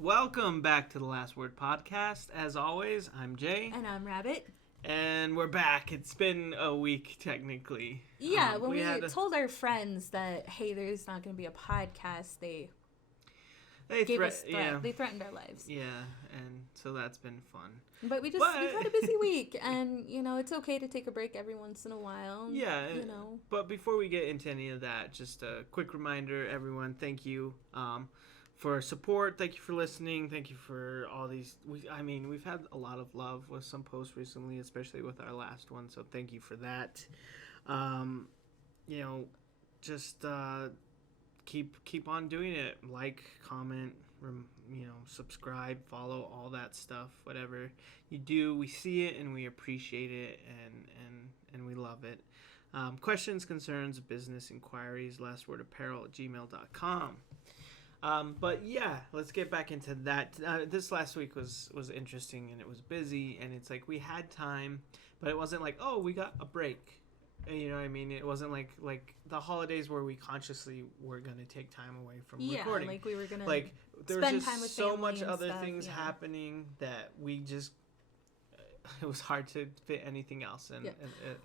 Welcome back to the Last Word Podcast. As always, I'm Jay. And I'm Rabbit. And we're back. It's been a week, technically. Yeah, when we told our friends that, hey, there's not going to be a podcast, they gave us threat. Yeah. They threatened our lives. Yeah, and so that's been fun. But we've had a busy week, and, it's okay to take a break every once in a while. Yeah, But before we get into any of that, just a quick reminder, everyone, thank you for support. Thank you for listening. Thank you for all these. We've had a lot of love with some posts recently, especially with our last one. So thank you for that. Just keep on doing it. Like, comment, subscribe, follow, all that stuff. Whatever you do, we see it and we appreciate it, and we love it. Questions, concerns, business inquiries, lastwordapparel@gmail.com. But yeah, let's get back into that. This last week was interesting, and it was busy, and it's like we had time, but it wasn't like, oh, we got a break. You know what I mean? It wasn't like the holidays where we consciously were going to take time away from recording. Yeah, like we were going to there was just so much other things happening that we just... It was hard to fit anything else in,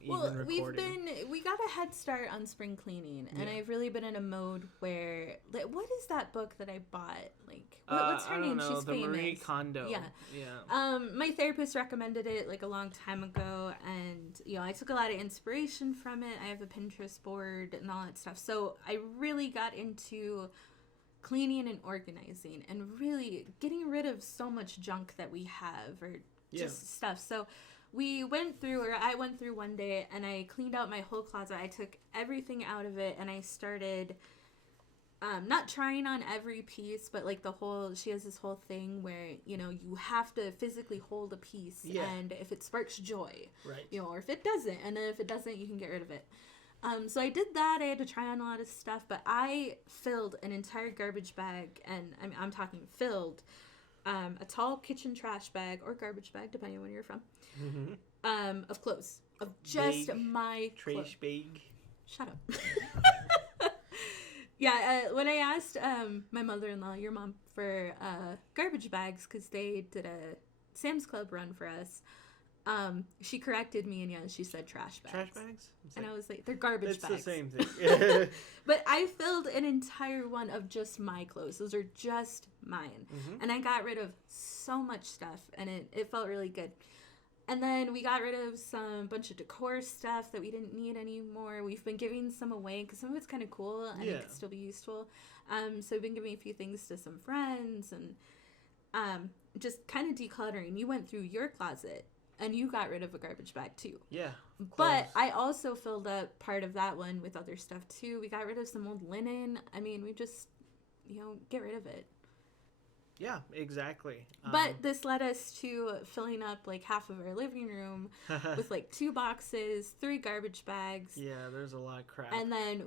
even recording. We got a head start on spring cleaning, and I've really been in a mode where, what is that book that I bought? What's her name? She's the famous. Marie Kondo. Yeah. My therapist recommended it a long time ago, and I took a lot of inspiration from it. I have a Pinterest board and all that stuff, so I really got into cleaning and organizing, and really getting rid of so much junk that we have, or just stuff. So I went through one day, and I cleaned out my whole closet. I took everything out of it, and I started not trying on every piece, but she has this whole thing where you have to physically hold a piece, and if it sparks joy, right, or if it doesn't, and then if it doesn't, you can get rid of it. So I did that. I had to try on a lot of stuff, but I filled an entire garbage bag, and I'm talking filled a tall kitchen trash bag or garbage bag, depending on where you're from, of clothes, of just my trash bag. Shut up. When I asked my mother-in-law, your mom, for garbage bags, because they did a Sam's Club run for us, she corrected me, and she said trash bags. Trash bags? And I was like, they're garbage bags. It's the same thing. But I filled an entire one of just my clothes. Those are just mine. And I got rid of so much stuff, and it felt really good. And then we got rid of bunch of decor stuff that we didn't need anymore. We've been giving some away because some of it's kind of cool and it could still be useful. So we've been giving a few things to some friends, and just kind of decluttering. You went through your closet, and you got rid of a garbage bag too. Yeah. But I also filled up part of that one with other stuff too. We got rid of some old linen. We just, get rid of it. Yeah, exactly. But this led us to filling up half of our living room with 2 boxes, 3 garbage bags. Yeah, there's a lot of crap. And then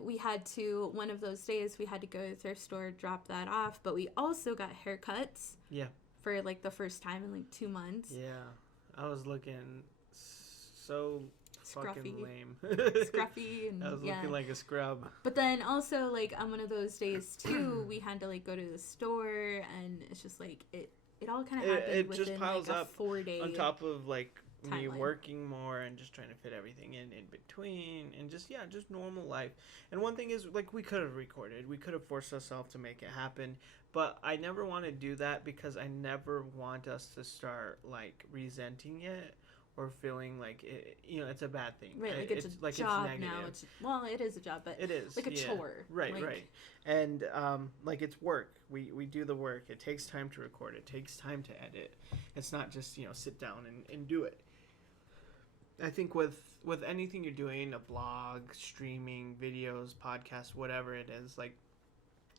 one of those days, we had to go to the thrift store, drop that off. But we also got haircuts. Yeah. For the first time in 2 months. Yeah. I was looking so fucking lame. Scruffy. And, I was looking like a scrub. But then also, on one of those days, too, we had to, go to the store, and it's just, it all kind of happened within, just piles a up 4-day on top of, me timeline. working more and just trying to fit everything in between, and just normal life. And one thing is, we could have recorded. We could have forced ourselves to make it happen. But I never want to do that because I never want us to start, resenting it or feeling like it, it's a bad thing. Right, it's a job now. It is a job, but it is a chore. Right, right. And it's work. We do the work. It takes time to record. It takes time to edit. It's not just sit down and do it. I think with anything you're doing, a blog, streaming, videos, podcasts, whatever it is,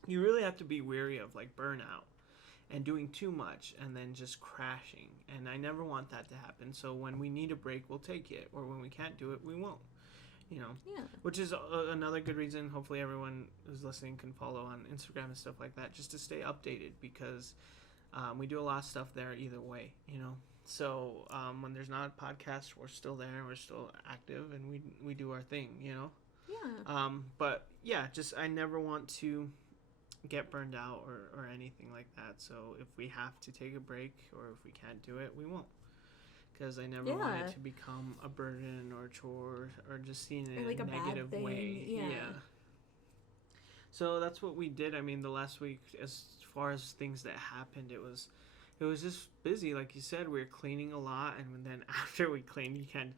you really have to be wary of burnout and doing too much and then just crashing. And I never want that to happen. So when we need a break, we'll take it. Or when we can't do it, we won't. Yeah. Which is another good reason. Hopefully everyone who's listening can follow on Instagram and stuff like that, just to stay updated, because we do a lot of stuff there either way, So when there's not a podcast, we're still there. We're still active, and we do our thing, Yeah. But yeah, just I never want to get burned out or anything like that. So if we have to take a break or if we can't do it, we won't. Because I never want it to become a burden or a chore or just seen in like a negative way. Yeah. So that's what we did. I mean, the last week, as far as things that happened, it was just busy. Like you said, we were cleaning a lot, and then after we cleaned, you can't,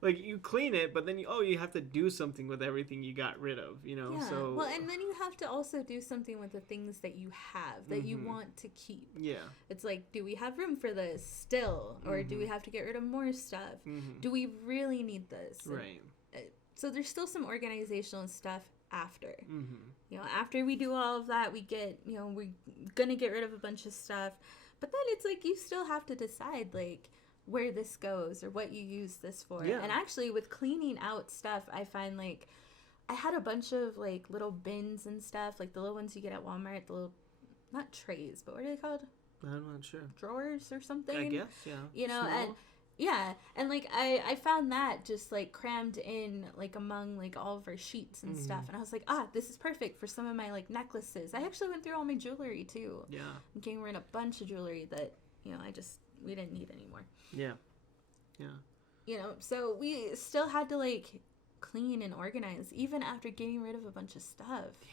like, you clean it, but then you have to do something with everything you got rid of, you know? Yeah. So, well, and then you have to also do something with the things that you have that you want to keep. Yeah. It's like, do we have room for this still? Or do we have to get rid of more stuff? Do we really need this? Right. So there's still some organizational stuff after. You know, after we do all of that, we get, you know, we're gonna get rid of a bunch of stuff. But then it's like, you still have to decide, like, where this goes or what you use this for. Yeah. And actually with cleaning out stuff, I find like I had a bunch of like little bins and stuff, like the little ones you get at Walmart, the little, not trays, but what are they called? I'm not sure. Drawers or something? I guess, yeah. You know, Small. and yeah, and like I found that just like crammed in like among like all of our sheets and stuff, and I was like, this is perfect for some of my like necklaces. I actually went through all my jewelry too. Yeah. I'm getting rid of a bunch of jewelry that, you know, we didn't need anymore. Yeah. Yeah. You know, so we still had to like clean and organize even after getting rid of a bunch of stuff. Yeah.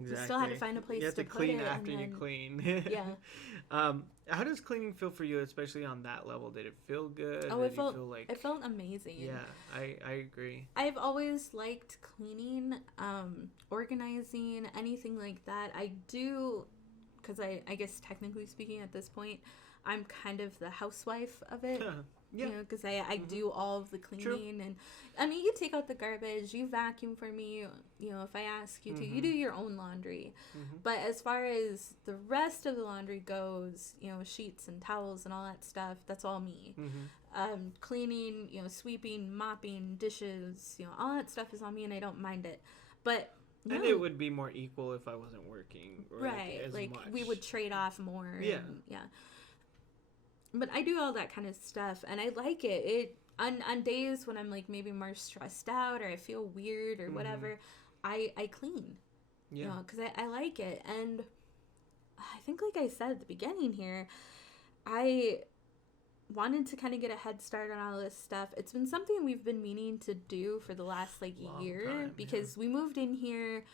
Exactly. You still had to find a place you have to put clean it after and you then, clean. Yeah. How does cleaning feel for you, especially on that level? Did it feel good? Oh, Did it felt you feel like... it felt amazing. Yeah, I agree. I've always liked cleaning, organizing, anything like that. I do, because I guess technically speaking at this point, I'm kind of the housewife of it. Yeah. You know, because I do all of the cleaning. True. And I mean, you take out the garbage, you vacuum for me, you know, if I ask you to, you do your own laundry. But as far as the rest of the laundry goes, you know, sheets and towels and all that stuff, that's all me. Cleaning, you know, sweeping, mopping, dishes, you know, all that stuff is on me, and I don't mind it. But no, And it would be more equal if I wasn't working. Or right, as like much. we would trade off more. Yeah. And, yeah. But I do all that kind of stuff, and I like it. On days when I'm like maybe more stressed out or I feel weird or whatever, I clean. Yeah. You know, because I like it. And I think, like I said at the beginning here, I wanted to kind of get a head start on all this stuff. It's been something we've been meaning to do for the last like year time, because we moved in here.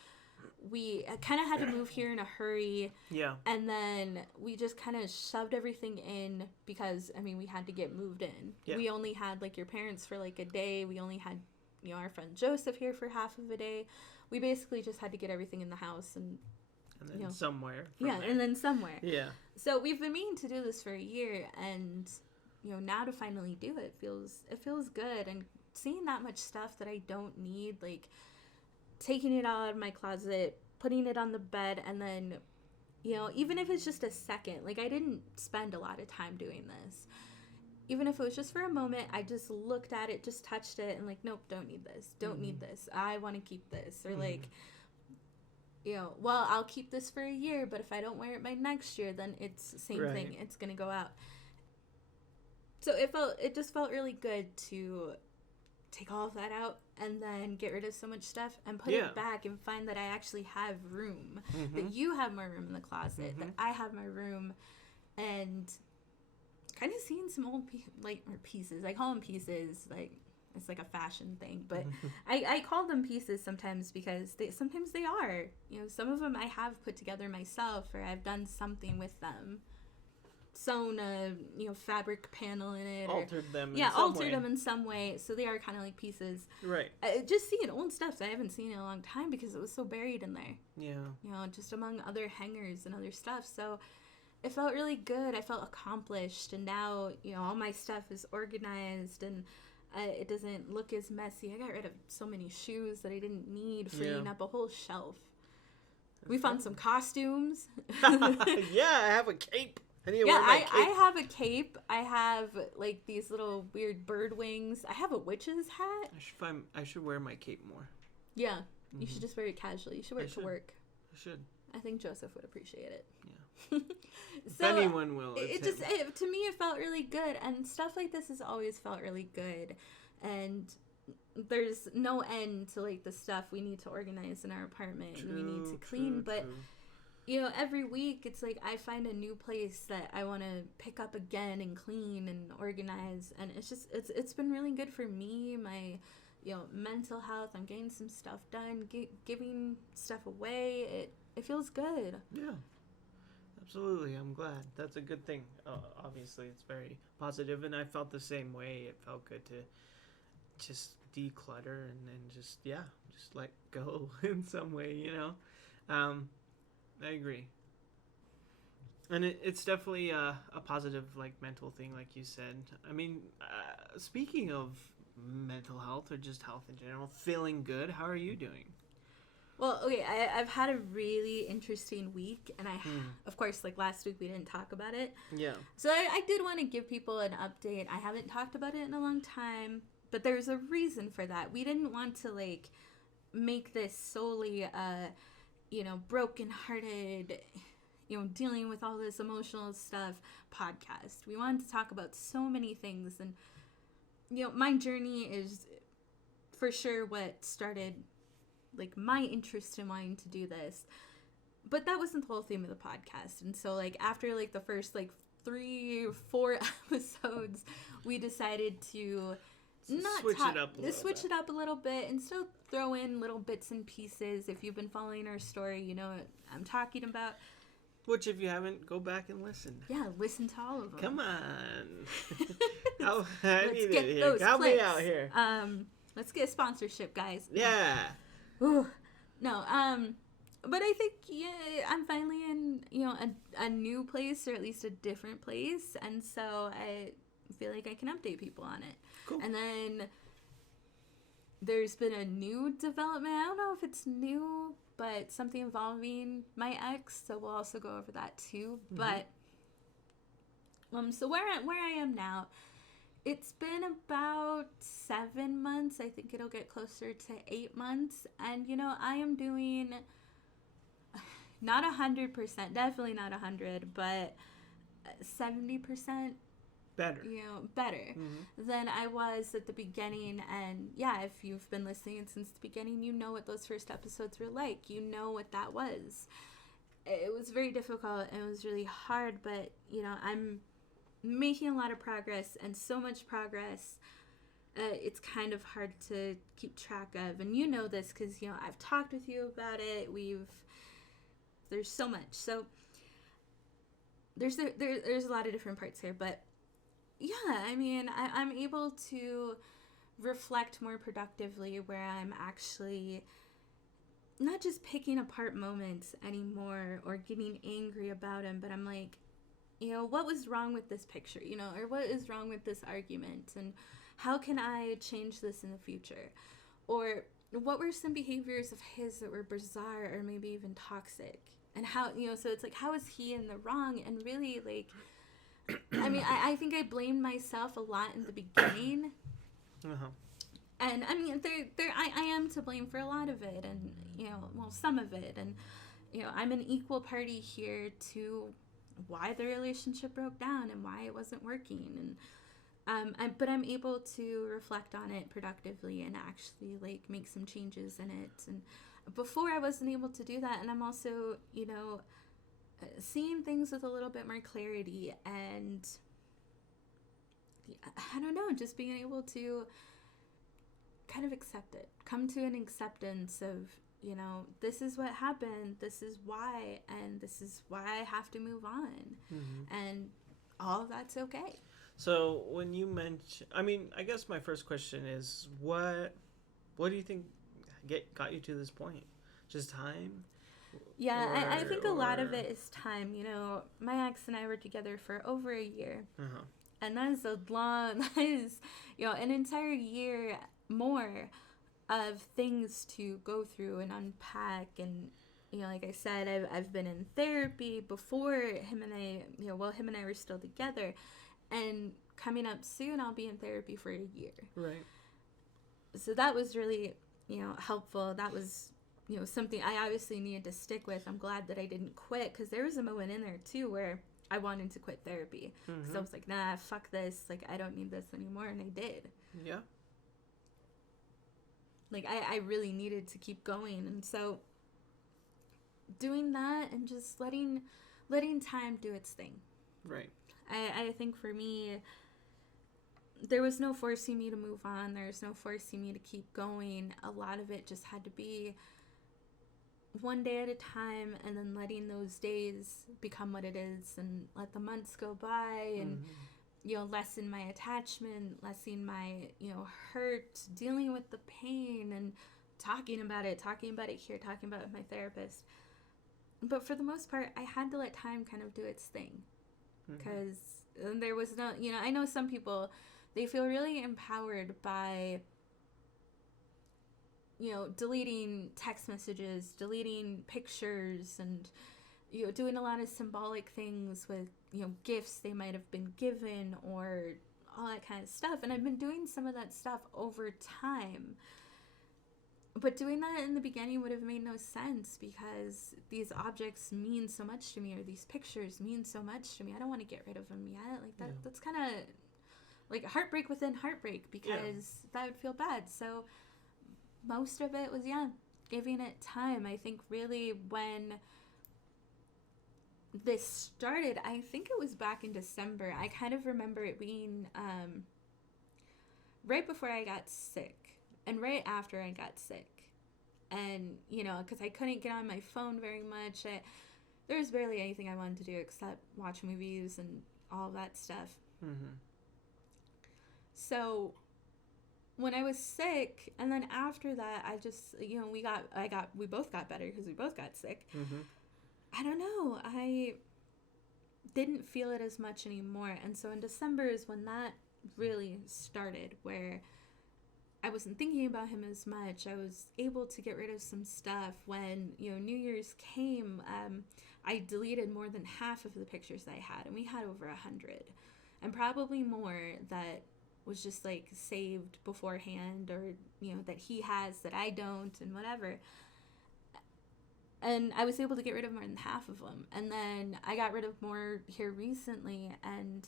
We kind of had to move here in a hurry. Yeah. And then we just kind of shoved everything in because, I mean, we had to get moved in. Yeah. We only had, like, your parents for, like, a day. We only had, you know, our friend Joseph here for half of a day. We basically just had to get everything in the house and then you know, somewhere. Yeah, there. and then somewhere. Yeah. So we've been meaning to do this for a year, and, you know, now to finally do it feels good. And seeing that much stuff that I don't need, like, taking it out of my closet, putting it on the bed, and then, you know, even if it's just a second, like, I didn't spend a lot of time doing this. Even if it was just for a moment, I just looked at it, just touched it, and like, nope, don't need this. Don't need this. I want to keep this. Or like, you know, well, I'll keep this for a year, but if I don't wear it by next year, then it's the same thing. It's going to go out. So it just felt really good to take all of that out and then get rid of so much stuff and put it back and find that I actually have room, that you have more room in the closet, that I have my room, and kind of seeing some old pieces. I call them pieces, like it's like a fashion thing, but I call them pieces sometimes because sometimes they are, you know, some of them I have put together myself, or I've done something with them, sewn a, you know, fabric panel in it, altered them in some way, so they are kind of like pieces. Right. Just seeing old stuff that I haven't seen in a long time because it was so buried in there. Yeah. You know, just among other hangers and other stuff. So it felt really good. I felt accomplished, and now, you know, all my stuff is organized and it doesn't look as messy. I got rid of so many shoes that I didn't need, freeing up a whole shelf. We found some costumes. Yeah, I have a cape. I have a cape. I have like these little weird bird wings. I have a witch's hat. I should wear my cape more. Yeah, you should just wear it casually. You should wear it to work. I should. I think Joseph would appreciate it. Yeah. So, if anyone will. To me, it felt really good, and stuff like this has always felt really good. And there's no end to like the stuff we need to organize in our apartment and we need to clean, but every week it's like I find a new place that I want to pick up again and clean and organize, and it's been really good for me, my mental health. I'm getting some stuff done, giving stuff away. It feels good. Yeah, absolutely. I'm glad. That's a good thing. Obviously, it's very positive, and I felt the same way. It felt good to just declutter and just let go in some way, I agree. And it's definitely a positive, like, mental thing, like you said. I mean, speaking of mental health or just health in general, feeling good, how are you doing? Well, okay, I've had a really interesting week, and of course, like last week, we didn't talk about it. Yeah. So I did want to give people an update. I haven't talked about it in a long time, but there's a reason for that. We didn't want to, like, make this solely a, brokenhearted, dealing with all this emotional stuff podcast. We wanted to talk about so many things, and, my journey is for sure what started, like, my interest in wanting to do this. But that wasn't the whole theme of the podcast. And so, like, after, like, the first, like, 3 or 4 episodes, we decided to switch it up a little bit and still throw in little bits and pieces. If you've been following our story, you know what I'm talking about. Which, if you haven't, go back and listen. Yeah, listen to all of them. Come on. I need get it here. those Help clicks. me out here. Let's get a sponsorship, guys. Yeah. Ooh. No, but I think, I'm finally in, a new place, or at least a different place, and so I feel like I can update people on it. Cool. And then there's been a new development. I don't know if it's new, but something involving my ex, so we'll also go over that too. Mm-hmm. But so where I am now, it's been about 7 months. I think it'll get closer to 8 months, and I am doing not 100%, definitely not 100, but 70%. Better. Better than I was at the beginning. And yeah, if you've been listening since the beginning, you know what those first episodes were like. You know what that was. It was very difficult and it was really hard, but I'm making a lot of progress, and so much progress. It's kind of hard to keep track of, and you know this because I've talked with you about it. There's so much. So there's a lot of different parts here, but yeah, I mean, I'm able to reflect more productively, where I'm actually not just picking apart moments anymore or getting angry about them, but I'm like, what was wrong with this picture, or what is wrong with this argument, and how can I change this in the future? Or what were some behaviors of his that were bizarre or maybe even toxic? And how, so it's like, how is he in the wrong? And really, like, I mean, I think I blamed myself a lot in the beginning. Uh-huh. And I mean, I am to blame for a lot of it, and some of it, and I'm an equal party here to why the relationship broke down and why it wasn't working, and but I'm able to reflect on it productively and actually, like, make some changes in it. And before I wasn't able to do that, and I'm also seeing things with a little bit more clarity, and I don't know, just being able to kind of accept it, come to an acceptance of, this is what happened, this is why, and this is why I have to move on, and all of that's okay. So when you mention, I mean, I guess my first question is, what do you think got you to this point? Just time? Yeah, I think a lot of it is time. My ex and I were together for over a year. Uh-huh. And that is an entire year more of things to go through and unpack. And, like I said, I've been in therapy before him and I were still together. And coming up soon, I'll be in therapy for a year. Right. So that was really, helpful. That was something I obviously needed to stick with. I'm glad that I didn't quit, because there was a moment in there too where I wanted to quit therapy. So I was like, nah, fuck this. Like, I don't need this anymore. And I did. Yeah. Like, I really needed to keep going. And so doing that and just letting time do its thing. Right. I think for me, there was no forcing me to move on. There's no forcing me to keep going. A lot of it just had to be one day at a time, and then letting those days become what it is, and let the months go by, and lessen my attachment, lessen my hurt, dealing with the pain, and talking about it here, talking about it with my therapist. But for the most part, I had to let time kind of do its thing, because there was no, I know some people, they feel really empowered by deleting text messages, deleting pictures, and doing a lot of symbolic things with gifts they might have been given, or all that kind of stuff. And I've been doing some of that stuff over time, but doing that in the beginning would have made no sense, because these objects mean so much to me, or these pictures mean so much to me. I don't want to get rid of them yet. Like that. That's kind of like heartbreak within heartbreak, because that would feel bad. So most of it was, giving it time. I think really when this started, I think it was back in December. I kind of remember it being right before I got sick and right after I got sick. And, because I couldn't get on my phone very much. There was barely anything I wanted to do except watch movies and all that stuff. So when I was sick, and then after that, I just, we both got better because we both got sick. I don't know. I didn't feel it as much anymore. And so in December is when that really started, where I wasn't thinking about him as much. I was able to get rid of some stuff. When, New Year's came, I deleted more than half of the pictures I had, and we had over 100, and probably more that was just like saved beforehand, or that he has that I don't, and whatever. And I was able to get rid of more than half of them, and then I got rid of more here recently. And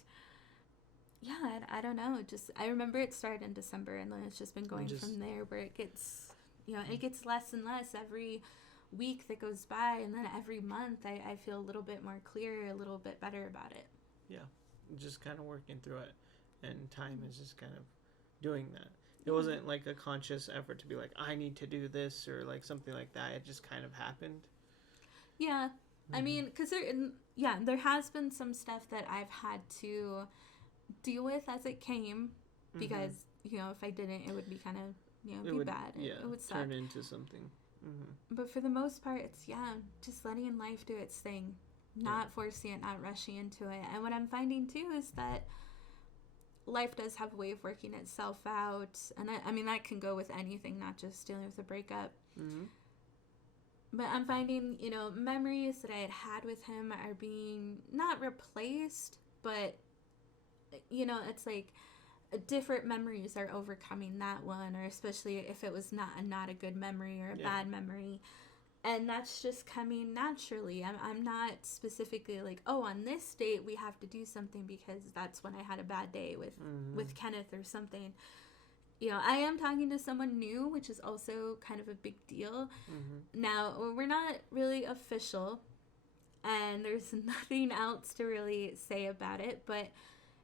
I don't know, just I remember it started in December, and then it's just been going from there, where it gets it gets less and less every week that goes by, and then every month I feel a little bit more clear, a little bit better about it. Just kind of working through it. And time is just kind of doing that. It wasn't like a conscious effort to be like, I need to do this, or like something like that. It just kind of happened. I mean, because there has been some stuff that I've had to deal with as it came, because if I didn't, it would be kind of be bad. It would suck. Turn into something. But for the most part, it's just letting life do its thing, not forcing it, not rushing into it. And what I'm finding too is that life does have a way of working itself out. And I mean, that can go with anything, not just dealing with a breakup. But I'm finding, memories that I had with him are being not replaced, but, it's like different memories are overcoming that one, or especially if it was not a good memory or a bad memory. And that's just coming naturally. I'm not specifically like, oh, on this date we have to do something because that's when I had a bad day with Kenneth or something. I am talking to someone new, which is also kind of a big deal. Now, we're not really official, and there's nothing else to really say about it. But,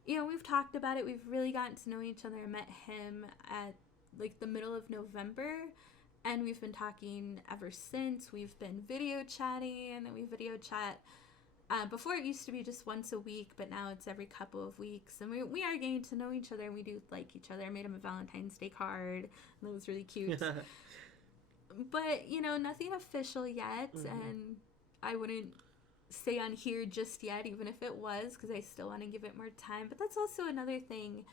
we've talked about it. We've really gotten to know each other. I met him at, like, the middle of November. And we've been talking ever since. We've been video chatting, and we video chat. Before it used to be just once a week, but now it's every couple of weeks. And we are getting to know each other, and we do like each other. I made him a Valentine's Day card, and it was really cute. But, nothing official yet, and I wouldn't say on here just yet, even if it was, because I still want to give it more time. But that's also another thing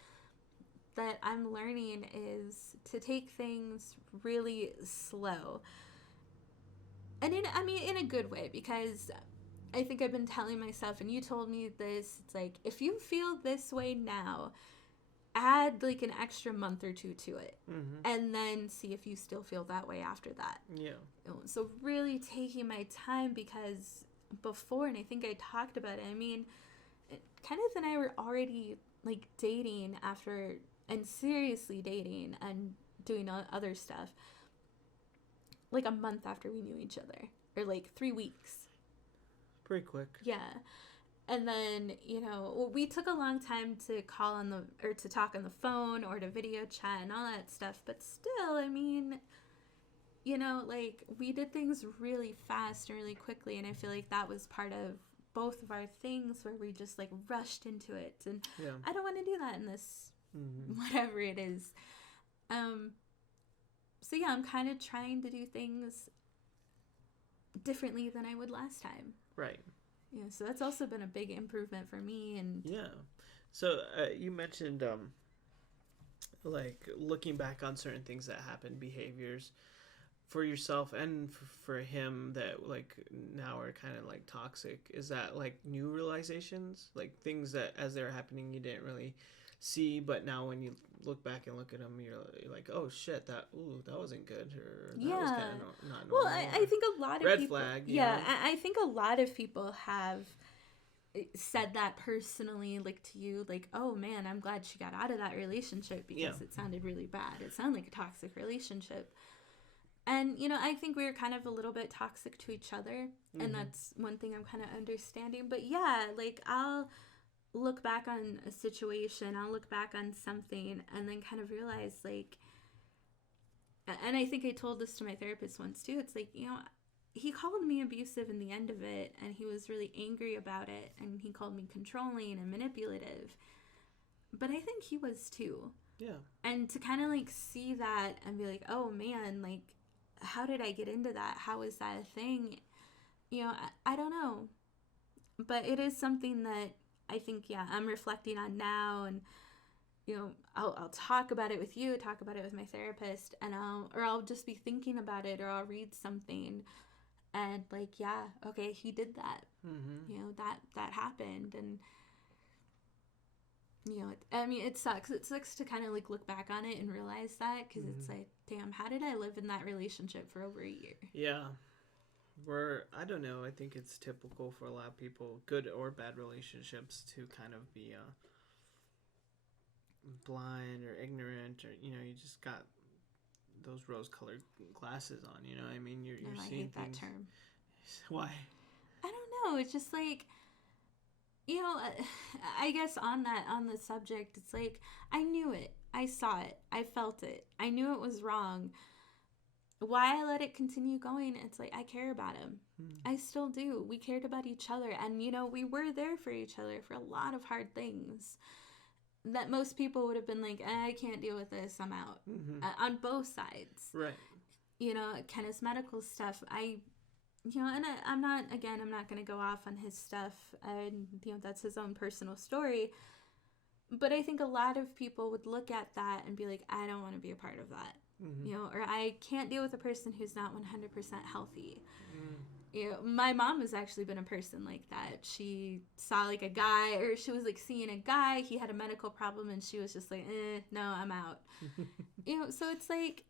that I'm learning, is to take things really slow. And in a good way, because I think I've been telling myself, and you told me this, it's like, if you feel this way now, add like an extra month or two to it, and then see if you still feel that way after that. So really taking my time, because before, and I think I talked about it, I mean, Kenneth and I were already like dating after, and seriously dating and doing other stuff, like a month after we knew each other. or like 3 weeks. Pretty quick. Yeah. And then, we took a long time to to talk on the phone or to video chat and all that stuff. But still, I mean, like, we did things really fast and really quickly. And I feel like that was part of both of our things where we just, like, rushed into it. And yeah. I don't want to do that in this, whatever it is. So, yeah, I'm kind of trying to do things differently than I would last time. Right. Yeah, so that's also been a big improvement for me. And yeah. So you mentioned like looking back on certain things that happened, behaviors for yourself and for him that like now are kind of like toxic. Is that like new realizations, like things that as they were happening you didn't really see, but now when you look back and look at them, you're like, oh shit, that wasn't good, or that was kind of not normal. Well, I think a lot of red people, flag. I think a lot of people have said that personally, like to you, like, oh man, I'm glad she got out of that relationship because it sounded really bad. It sounded like a toxic relationship. And, I think we were kind of a little bit toxic to each other. And that's one thing I'm kind of understanding. But yeah, like I'll look back on a situation, I'll look back on something and then kind of realize like, and I think I told this to my therapist once too, it's like, he called me abusive in the end of it and he was really angry about it and he called me controlling and manipulative, but I think he was too. Yeah. And to kind of like see that and be like, oh man, like how did I get into that? How is that a thing? I don't know, but it is something that I think, I'm reflecting on now, and I'll talk about it with you, talk about it with my therapist, and I'll just be thinking about it, or I'll read something, and like, okay, he did that, that happened, and I mean, it sucks. It sucks to kind of like look back on it and realize that, because it's like, damn, how did I live in that relationship for over a year? Yeah. I don't know, I think it's typical for a lot of people, good or bad relationships, to kind of be blind or ignorant, or you just got those rose-colored glasses on. I mean, you're I seeing hate things. That term. Why? I don't know. It's just like, I guess on the subject, it's like I knew it, I saw it, I felt it, I knew it was wrong. Why I let it continue going? It's like, I care about him. I still do. We cared about each other. And, we were there for each other for a lot of hard things that most people would have been like, I can't deal with this, I'm out. On both sides. Right. Kenneth's medical stuff, and I'm not going to go off on his stuff. And, that's his own personal story. But I think a lot of people would look at that and be like, I don't want to be a part of that. Or I can't deal with a person who's not 100% healthy. My mom has actually been a person like that. She saw like a guy, or she was like seeing a guy, he had a medical problem, and she was just like, no, I'm out. So it's like,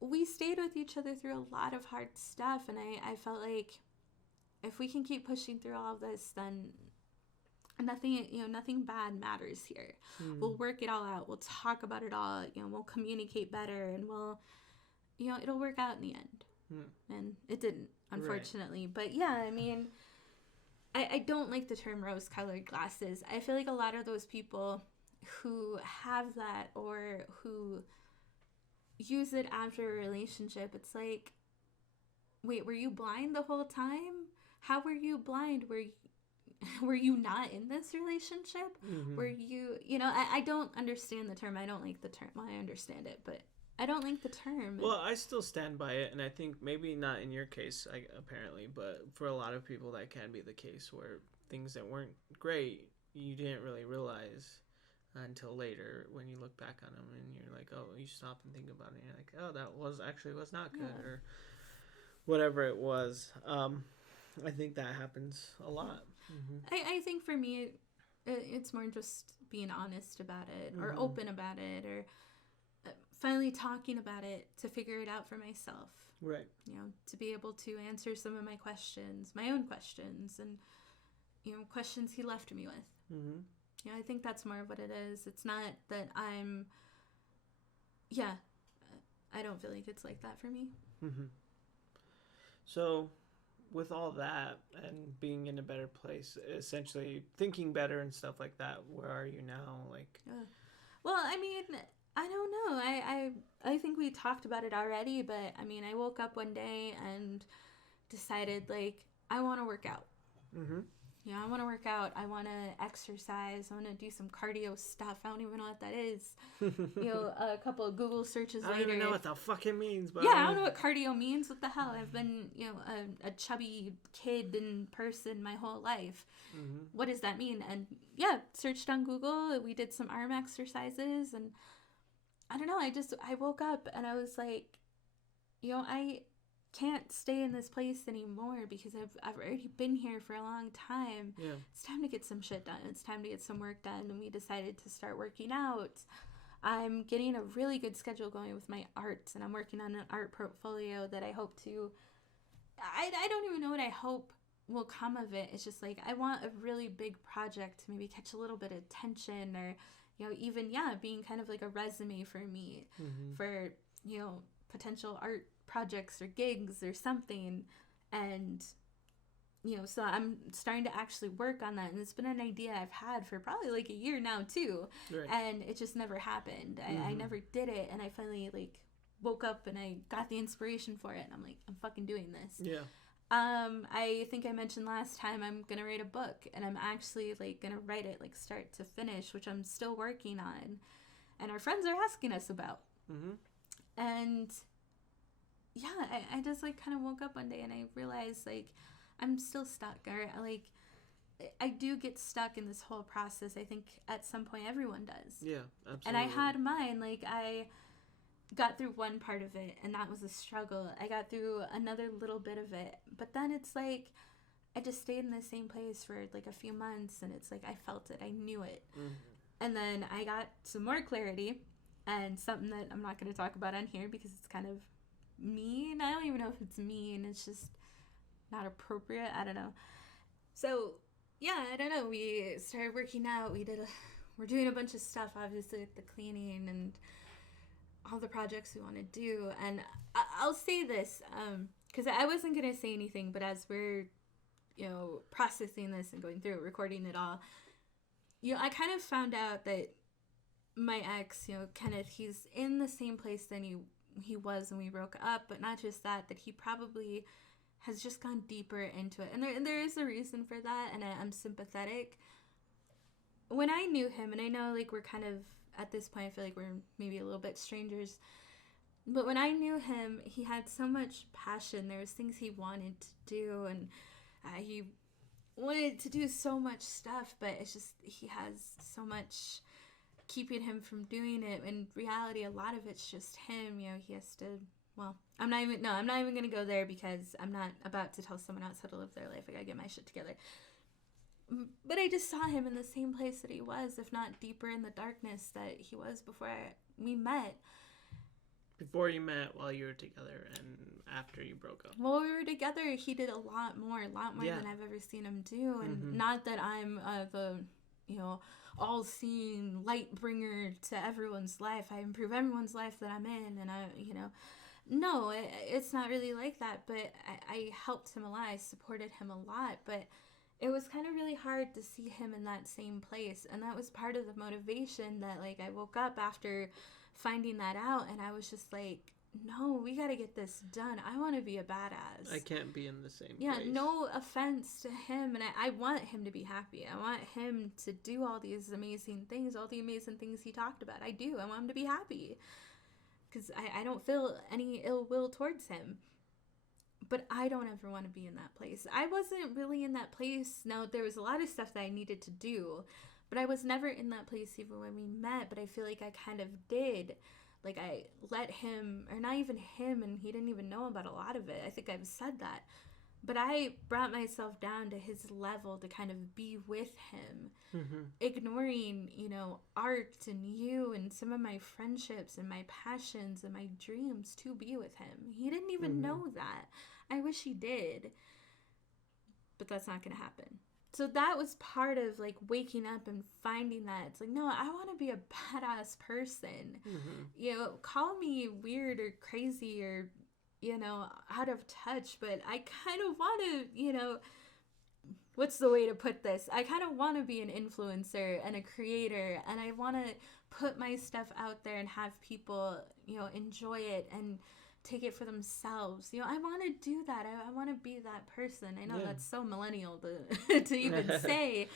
we stayed with each other through a lot of hard stuff, and I felt like if we can keep pushing through all of this, then nothing bad matters here. We'll work it all out. We'll talk about it all. We'll communicate better, and we'll, it'll work out in the end. And it didn't, unfortunately. Right. But yeah, I mean, I don't like the term rose-colored glasses. I feel like a lot of those people who have that, or who use it after a relationship, it's like, wait, were you blind the whole time? How were you blind? Were you not in this relationship? Were you, I don't understand the term. I don't like the term. Well, I understand it, but I don't like the term. Well, I still stand by it, and I think maybe not in your case, apparently, but for a lot of people that can be the case, where things that weren't great, you didn't really realize until later when you look back on them, and you're like, oh, you stop and think about it, and you're like, oh, that was not good, or whatever it was. I think that happens a lot. I think for me, it's more just being honest about it, or open about it, or finally talking about it to figure it out for myself. Right. To be able to answer some of my questions, my own questions, and, questions he left me with. I think that's more of what it is. It's not that I don't feel like it's like that for me. So, with all that and being in a better place, essentially thinking better and stuff like that, where are you now? Like, well, I mean, I don't know. I think we talked about it already, but I mean, I woke up one day and decided, like, I want to work out. mm-hmm. Yeah, I want to work out. I want to exercise. I want to do some cardio stuff. I don't even know what that is. A couple of Google searches later. I don't even know what the fuck it means. But yeah, I don't know what cardio means. What the hell? I've been, a chubby kid in person my whole life. Mm-hmm. What does that mean? And yeah, searched on Google. We did some arm exercises, and I don't know. I woke up and I was like, I can't stay in this place anymore because I've already been here for a long time. Yeah. It's time to get some shit done. It's time to get some work done. And we decided to start working out. I'm getting a really good schedule going with my art, and I'm working on an art portfolio that I hope to, I don't even know what I hope will come of it. It's just like, I want a really big project to maybe catch a little bit of attention, or, even, being kind of like a resume for me, mm-hmm. for, potential art projects or gigs or something. And so I'm starting to actually work on that, and it's been an idea I've had for probably like a year now too. Right. And it just never happened. Mm-hmm. I never did it, and I finally like woke up and I got the inspiration for it, and I'm like, I'm fucking doing this. Yeah. I think I mentioned last time I'm gonna write a book, and I'm actually like gonna write it like start to finish, which I'm still working on, and our friends are asking us about. Mm-hmm. And yeah, I just like kind of woke up one day and I realized like I'm still stuck, or like I do get stuck in this whole process. I think at some point everyone does. Yeah, absolutely. And I had mine. Like, I got through one part of it, and that was a struggle. I got through another little bit of it, but then it's like I just stayed in the same place for like a few months, and it's like I felt it, I knew it. Mm-hmm. And then I got some more clarity, and something that I'm not going to talk about on here because it's kind of mean. I don't even know if it's mean. It's just not appropriate. I don't know. So yeah, I don't know. We started working out. We're doing a bunch of stuff, obviously, with the cleaning and all the projects we want to do. And I'll say this, because I wasn't going to say anything, but as we're, processing this and going through it, recording it all, I kind of found out that my ex, Kenneth, he's in the same place than he was when we broke up, but not just that he probably has just gone deeper into it. And there is a reason for that, and I'm sympathetic. When I knew him, and I know, like, we're kind of, at this point, I feel like we're maybe a little bit strangers, but when I knew him, he had so much passion. There was things he wanted to do, and he wanted to do so much stuff, but it's just, he has so much keeping him from doing it. In reality, a lot of it's just him. He has to, well, I'm not even going to go there because I'm not about to tell someone else how to live their life. I gotta get my shit together. But I just saw him in the same place that he was, if not deeper in the darkness that he was before we met. Before you met, while you were together, and after you broke up. While we were together, he did a lot more Yeah. than I've ever seen him do. And Mm-hmm. not that I'm the, all-seeing light bringer to everyone's life. I improve everyone's life that I'm in, and no, it's not really like that. But I helped him a lot. I supported him a lot. But it was kind of really hard to see him in that same place. And that was part of the motivation that, like, I woke up after finding that out, and I was just like, no, we got to get this done. I want to be a badass. I can't be in the same Yeah, place. no offense to him. And I want him to be happy. I want him to do all these amazing things, all the amazing things he talked about. I do. I want him to be happy. Because I don't feel any ill will towards him. But I don't ever want to be in that place. I wasn't really in that place. Now, there was a lot of stuff that I needed to do, but I was never in that place even when we met. But I feel like I kind of did. Like, I let him, or not even him, and he didn't even know about a lot of it. I think I've said that. But I brought myself down to his level to kind of be with him, Mm-hmm. ignoring, art and you and some of my friendships and my passions and my dreams to be with him. He didn't even Mm-hmm. know that. I wish he did, but that's not going to happen. So that was part of, like, waking up and finding that. It's like, no, I want to be a badass person. Mm-hmm. Call me weird or crazy or, out of touch, but I kind of want to, what's the way to put this? I kind of want to be an influencer and a creator, and I want to put my stuff out there and have people, enjoy it and take it for themselves. I want to do that. I want to be that person. I know that's so millennial to even say,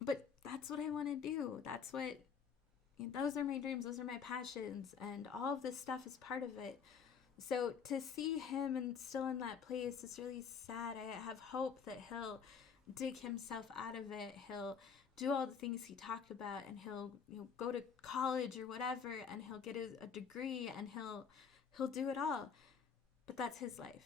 but that's what I want to do. That's what, those are my dreams. Those are my passions. And all of this stuff is part of it. So to see him and still in that place is really sad. I have hope that he'll dig himself out of it. He'll do all the things he talked about, and he'll go to college or whatever, and he'll get a degree, and he'll do it all. But that's his life,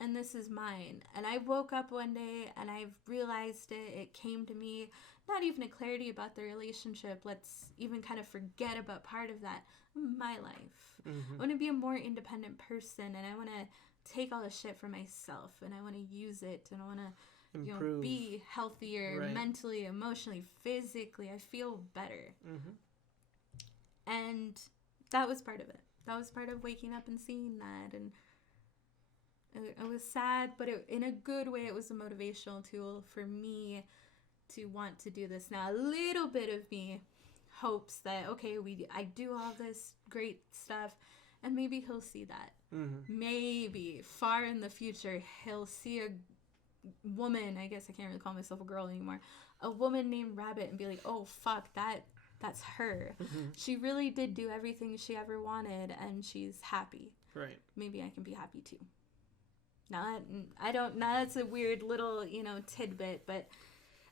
and this is mine. And I woke up one day and I realized it came to me, not even a clarity about the relationship. Let's even kind of forget about part of that. My life. I want to be a more independent person, and I want to take all the shit for myself, and I want to use it, and I want to be healthier, mentally, emotionally, physically. I feel better. And that was part of it. That was part of waking up and seeing that. And it was sad, but in a good way, it was a motivational tool for me to want to do this. Now, a little bit of me hopes that, okay, I do all this great stuff, and maybe he'll see that. Maybe far in the future, he'll see a woman, I guess I can't really call myself a girl anymore, a woman named Rabbit, and be like, oh fuck, that's her. She really did do everything she ever wanted, and she's happy. Right. Maybe I can be happy too. Now that's a weird little tidbit, but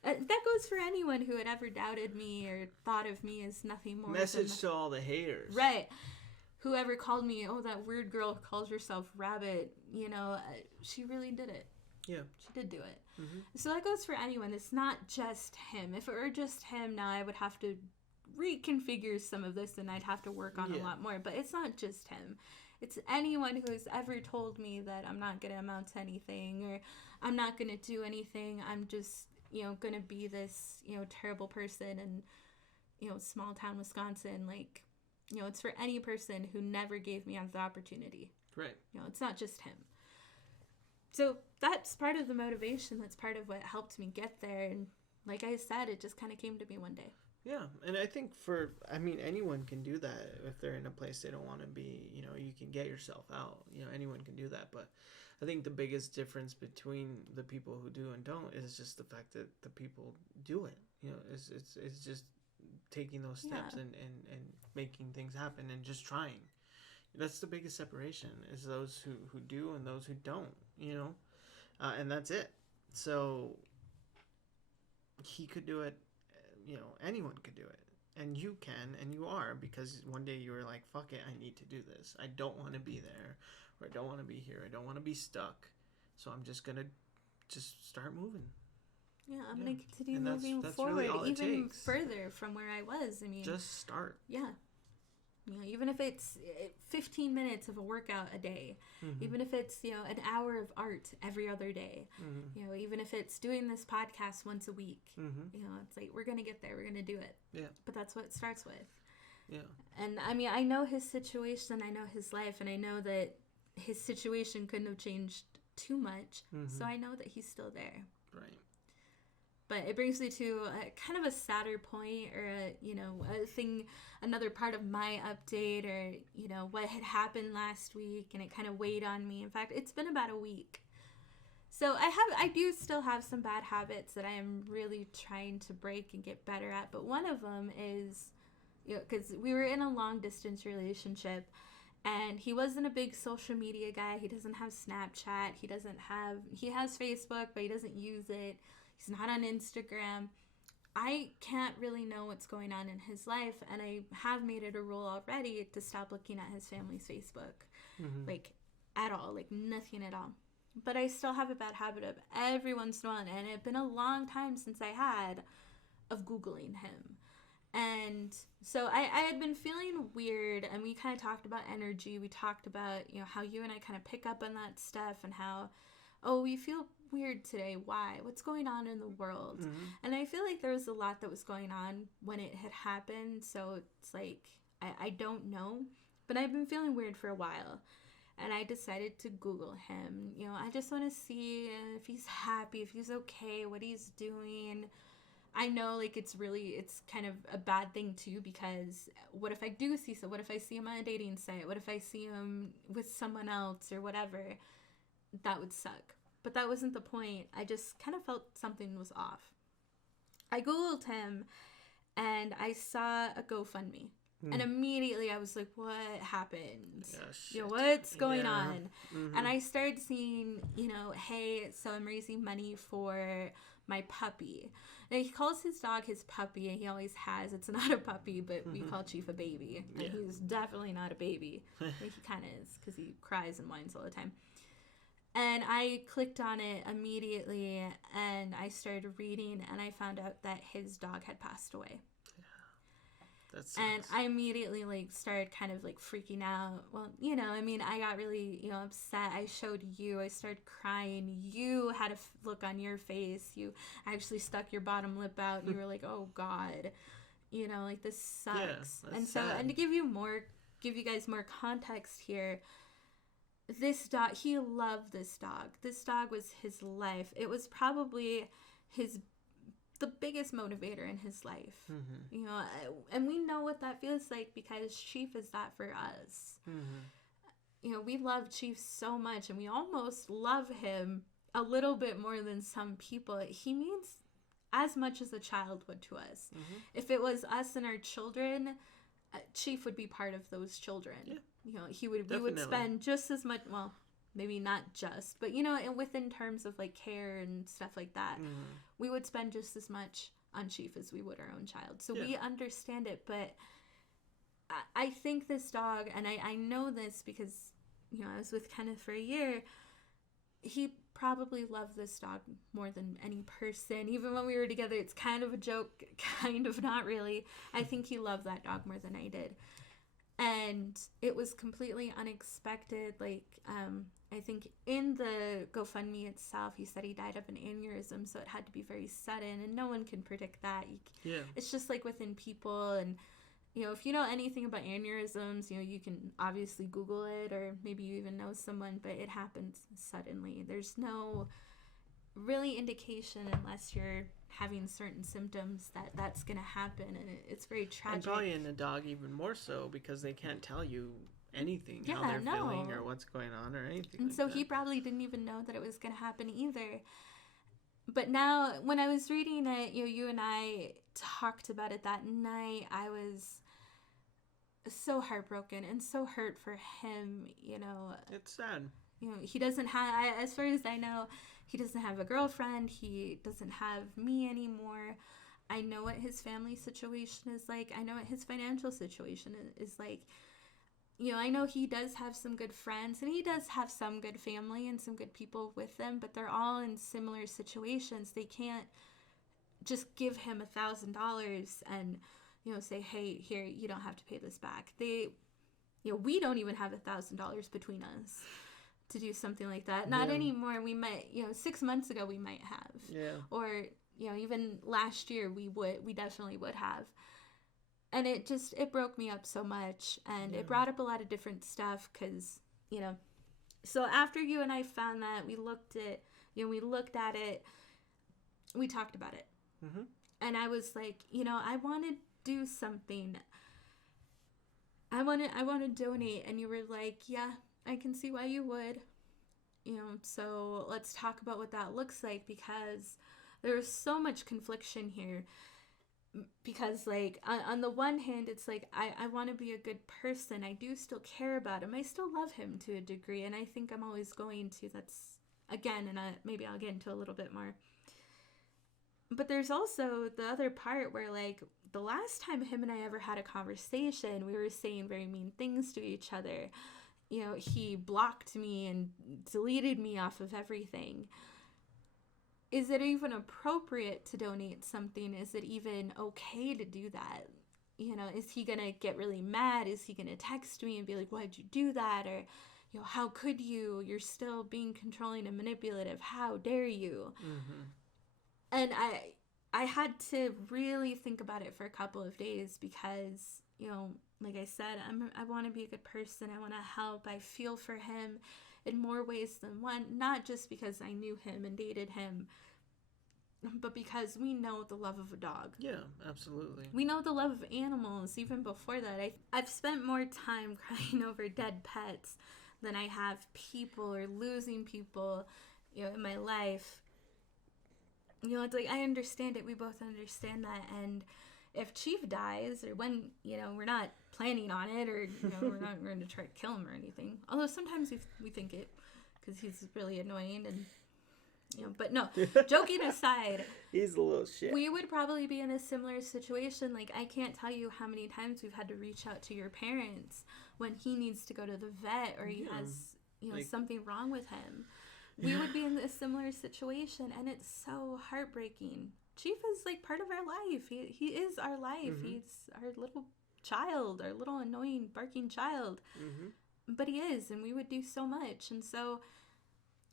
that goes for anyone who had ever doubted me or thought of me as nothing more. Message to all the haters. Right. Whoever called me, oh, that weird girl calls herself Rabbit, she really did it. Yeah. She did do it. So that goes for anyone. It's not just him. If it were just him, now I would have to reconfigure some of this, and I'd have to work on a lot more. But it's not just him. It's anyone who has ever told me that I'm not going to amount to anything, or I'm not going to do anything. I'm just, going to be this, terrible person in, small town Wisconsin. Like, it's for any person who never gave me the opportunity. Right. It's not just him. So that's part of the motivation. That's part of what helped me get there. And like I said, it just kind of came to me one day. Yeah. And I think anyone can do that if they're in a place they don't want to be. You can get yourself out. Anyone can do that. But I think the biggest difference between the people who do and don't is just the fact that the people do it. It's just taking those steps and making things happen and just trying. That's the biggest separation, is those who do and those who don't, and that's it. So he could do it, anyone could do it, and you can, and you are, because one day you were like, fuck it, I need to do this. I don't want to be there, or I don't want to be here. I don't want to be stuck. So I'm just going to start moving. Yeah, I'm going to continue moving forward, really even further from where I was. Just start. Yeah. Even if it's 15 minutes of a workout a day, even if it's, an hour of art every other day, even if it's doing this podcast once a week, it's like, we're going to get there. We're going to do it. Yeah. But that's what it starts with. Yeah. And I know his situation, I know his life, and I know that his situation couldn't have changed too much. So I know that he's still there. Right. But it brings me to kind of a sadder point, or another part of my update, or, what had happened last week, and it kind of weighed on me. In fact, it's been about a week. So I do still have some bad habits that I am really trying to break and get better at. But one of them is, because we were in a long distance relationship, and he wasn't a big social media guy. He doesn't have Snapchat. He has Facebook, but he doesn't use it. He's not on Instagram. I can't really know what's going on in his life, and I have made it a rule already to stop looking at his family's Facebook, like, at all, like, nothing at all. But I still have a bad habit of every once in a while, and it's been a long time since I had, of Googling him. And so I had been feeling weird, and we kind of talked about energy. We talked about, how you and I kind of pick up on that stuff, and how, we feel weird today. Why? What's going on in the world? And I feel like there was a lot that was going on when it had happened. So it's like, I don't know, but I've been feeling weird for a while. and I decided to Google him. You know, I just want to see if he's happy, if he's okay, what he's doing. I know, like, it's kind of a bad thing too, because what if I do see so? What if I see him on a dating site? What if I see him with someone else or whatever? That would suck. But that wasn't the point. I just kind of felt something was off. I Googled him and I saw a GoFundMe. And immediately I was like, what happened? You know, what's going on? And I started seeing, you know, hey, so I'm raising money for my puppy. Now, he calls his dog his puppy, and he always has. It's not a puppy, but we call Chief a baby. And he's definitely not a baby. He kind of is, because he cries and whines all the time. And I clicked on it immediately, and I started reading, and I found out that his dog had passed away. And I immediately, like, started kind of, like, freaking out. Well, you know, I mean, I got really, you know, upset. I showed you. I started crying. You had a look on your face. You actually stuck your bottom lip out, and you were like, oh, God. You know, like, this sucks. Yeah, and so, sad. and to give you guys more context here, this dog, he loved this dog. This dog was his life. It was probably the biggest motivator in his life. You know, and we know what that feels like, because Chief is that for us. You know, we love Chief so much, and we almost love him a little bit more than some people. He means as much as a child would to us. If it was us and our children, Chief would be part of those children. You know, we would spend just as much, well, maybe not just, but, you know, and within terms of, like, care and stuff like that, we would spend just as much on Chief as we would our own child. So we understand it, but I think this dog, and I know this because, you know, I was with Kenneth for a year, he probably loved this dog more than any person. Even when we were together, it's kind of a joke, kind of not really. I think he loved that dog more than I did. And it was completely unexpected. Like, I think in the GoFundMe itself, he said he died of an aneurysm, so it had to be very sudden, and no one can predict that. It's just like within people, and, you know, if you know anything about aneurysms, you know, you can obviously Google it, or maybe you even know someone, but it happens suddenly. There's no really indication, unless you're having certain symptoms, that's going to happen, and it's very tragic. And probably in a dog even more so, because they can't tell you anything, how they're feeling or what's going on or anything. And like so that. he probably didn't even know that it was going to happen either. But now, when I was reading it, you know, you and I talked about it that night, I was so heartbroken and so hurt for him. You know, it's sad. You know, he doesn't have, as far as I know, he doesn't have a girlfriend. He doesn't have me anymore. I know what his family situation is like. I know what his financial situation is like. You know, I know he does have some good friends, and he does have some good family and some good people with them, but they're all in similar situations. They can't just give him $1,000 and, you know, say, hey, here, you don't have to pay this back. You know, we don't even have $1,000 between us to do something like that. Not anymore. We might, you know, 6 months ago we might have. Yeah. Or, you know, even last year we definitely would have. And it broke me up so much, and it brought up a lot of different stuff, because, you know, so after you and I found that, we looked at it, we talked about it. And I was like, you know, I want to do something. I want to donate. And you were like, yeah, I can see why you would. You know, so let's talk about what that looks like, because there's so much confliction here. Because, like, on the one hand, it's like, I want to be a good person. I do still care about him. I still love him to a degree, and I think I'm always going to. That's, again, and maybe I'll get into a little bit more. But there's also the other part where, like, the last time him and I ever had a conversation, we were saying very mean things to each other. You know, he blocked me and deleted me off of everything. Is it even appropriate to donate something? Is it even okay to do that? You know, is he going to get really mad? Is he going to text me and be like, why'd you do that? Or, you know, how could you? You're still being controlling and manipulative. How dare you? And I had to really think about it for a couple of days, because, you know, like I said, I want to be a good person. I want to help. I feel for him in more ways than one, not just because I knew him and dated him, but because we know the love of a dog. Yeah, absolutely. We know the love of animals even before that. I've spent more time crying over dead pets than I have people or losing people, in my life. It's like, I understand it. We both understand that. And if Chief dies, or when, we're not planning on it, or, we're not going to try to kill him or anything. Although sometimes we think it, because he's really annoying and, but no, joking aside, he's a little shit. We would probably be in a similar situation. Like, I can't tell you how many times we've had to reach out to your parents when he needs to go to the vet or he has, something wrong with him. We would be in a similar situation, and it's so heartbreaking. Chief is like part of our life. He is our life. He's our little child, our little annoying barking child. But he is, and we would do so much. And so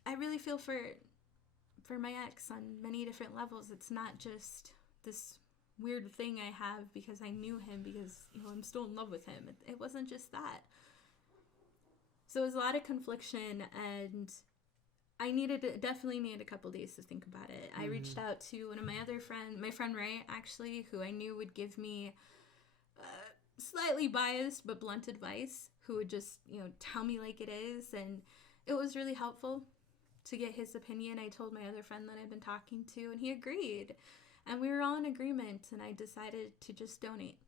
I really feel for my ex on many different levels. It's not just this weird thing I have because I knew him, because I'm still in love with him. It wasn't just that. So it was a lot of confliction, and I definitely needed a couple days to think about it. I reached out to one of my other friends, my friend Ray, actually, who I knew would give me slightly biased but blunt advice, who would just, tell me like it is. And it was really helpful to get his opinion. I told my other friend that I've been talking to, and he agreed. And we were all in agreement, and I decided to just donate.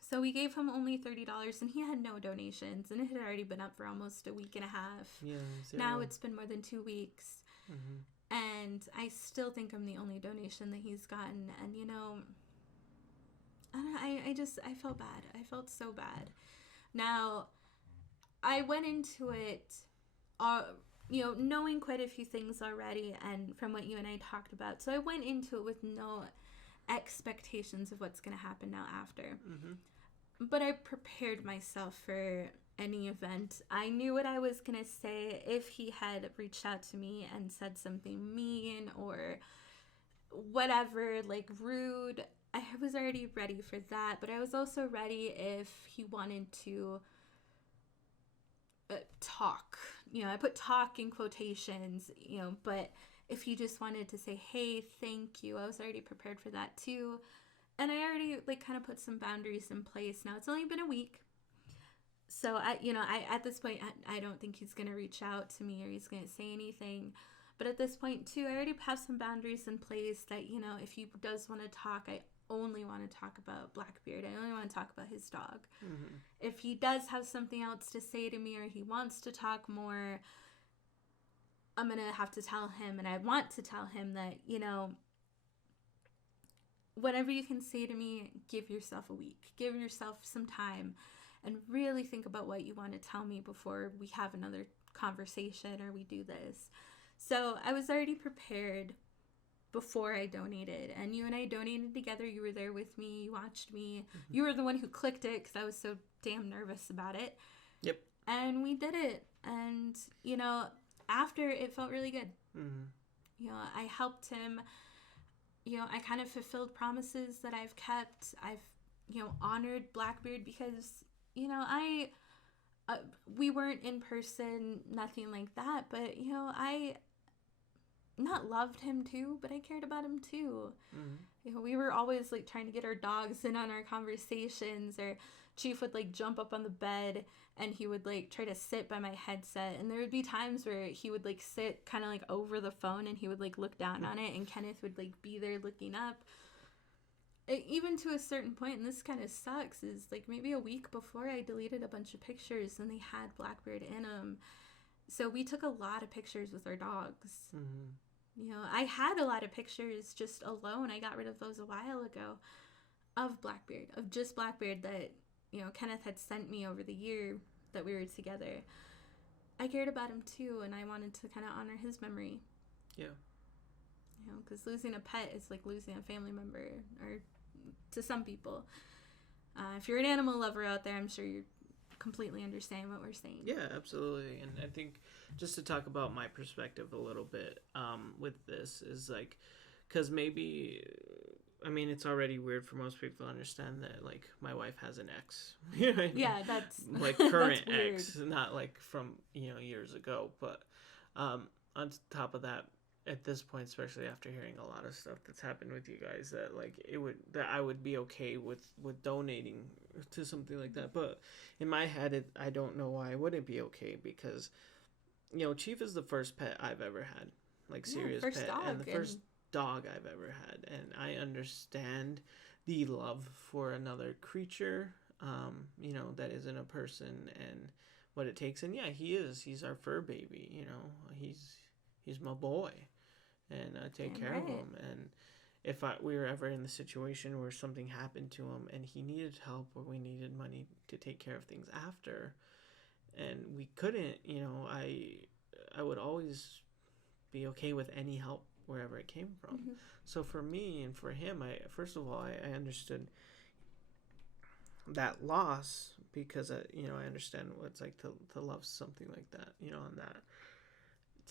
So we gave him only $30, and he had no donations, and it had already been up for almost a week and a half. Yeah, now it's been more than 2 weeks. And I still think I'm the only donation that he's gotten. And, I felt bad. I felt so bad. Now, I went into it, knowing quite a few things already, and from what you and I talked about. So I went into it with no expectations of what's going to happen now after. But I prepared myself for any event. I knew what I was going to say if he had reached out to me and said something mean or whatever, like rude. I was already ready for that, but I was also ready if he wanted to talk. I put talk in quotations, but if he just wanted to say, hey, thank you, I was already prepared for that too. And I already kind of put some boundaries in place. Now it's only been a week. So I at this point, I don't think he's going to reach out to me or he's going to say anything. But at this point too, I already have some boundaries in place that, if he does want to talk, I only want to talk about Blackbeard. I only want to talk about his dog. If he does have something else to say to me or he wants to talk more, I'm going to have to tell him, and I want to tell him that, whatever you can say to me, give yourself a week. Give yourself some time and really think about what you want to tell me before we have another conversation or we do this. So I was already prepared before I donated, and you and I donated together. You were there with me. You watched me. You were the one who clicked it because I was so damn nervous about it. Yep. And we did it. And, after, it felt really good. I helped him. I kind of fulfilled promises that I've kept. I've, honored Blackbeard because, we weren't in person, nothing like that. But, I not loved him too, but I cared about him too. We were always trying to get our dogs in on our conversations, or Chief would jump up on the bed and he would try to sit by my headset, and there would be times where he would sit kind of over the phone and he would look down on it, and Kenneth would be there looking up. Even to a certain point, and this kind of sucks, is maybe a week before I deleted a bunch of pictures and they had Blackbeard in them. So we took a lot of pictures with our dogs. I had a lot of pictures just alone. I got rid of those a while ago of Blackbeard, of just Blackbeard that, Kenneth had sent me over the year that we were together. I cared about him too, and I wanted to kind of honor his memory. Yeah. Because losing a pet is like losing a family member, or to some people. If you're an animal lover out there, I'm sure you completely understand what we're saying. Yeah, absolutely. And I think just to talk about my perspective a little bit with this is because maybe I mean, it's already weird for most people to understand that, like, my wife has an ex. You know what I mean? Yeah, that's like current that's weird. ex, not like from years ago. But on top of that, at this point, especially after hearing a lot of stuff that's happened with you guys, that like that I would be okay with donating to something like that. But in my head, I don't know why I wouldn't be okay, because Chief is the first pet I've ever had, like serious first pet, dog, and the first dog I've ever had, and I understand the love for another creature, that isn't a person, and what it takes. And yeah, he's our fur baby, he's my boy, and I take care of him. And if we were ever in the situation where something happened to him and he needed help, or we needed money to take care of things after, and we couldn't, I would always be okay with any help wherever it came from. Mm-hmm. So for me and for him, first of all, I understood that loss, because I understand what it's like to love something like that, and that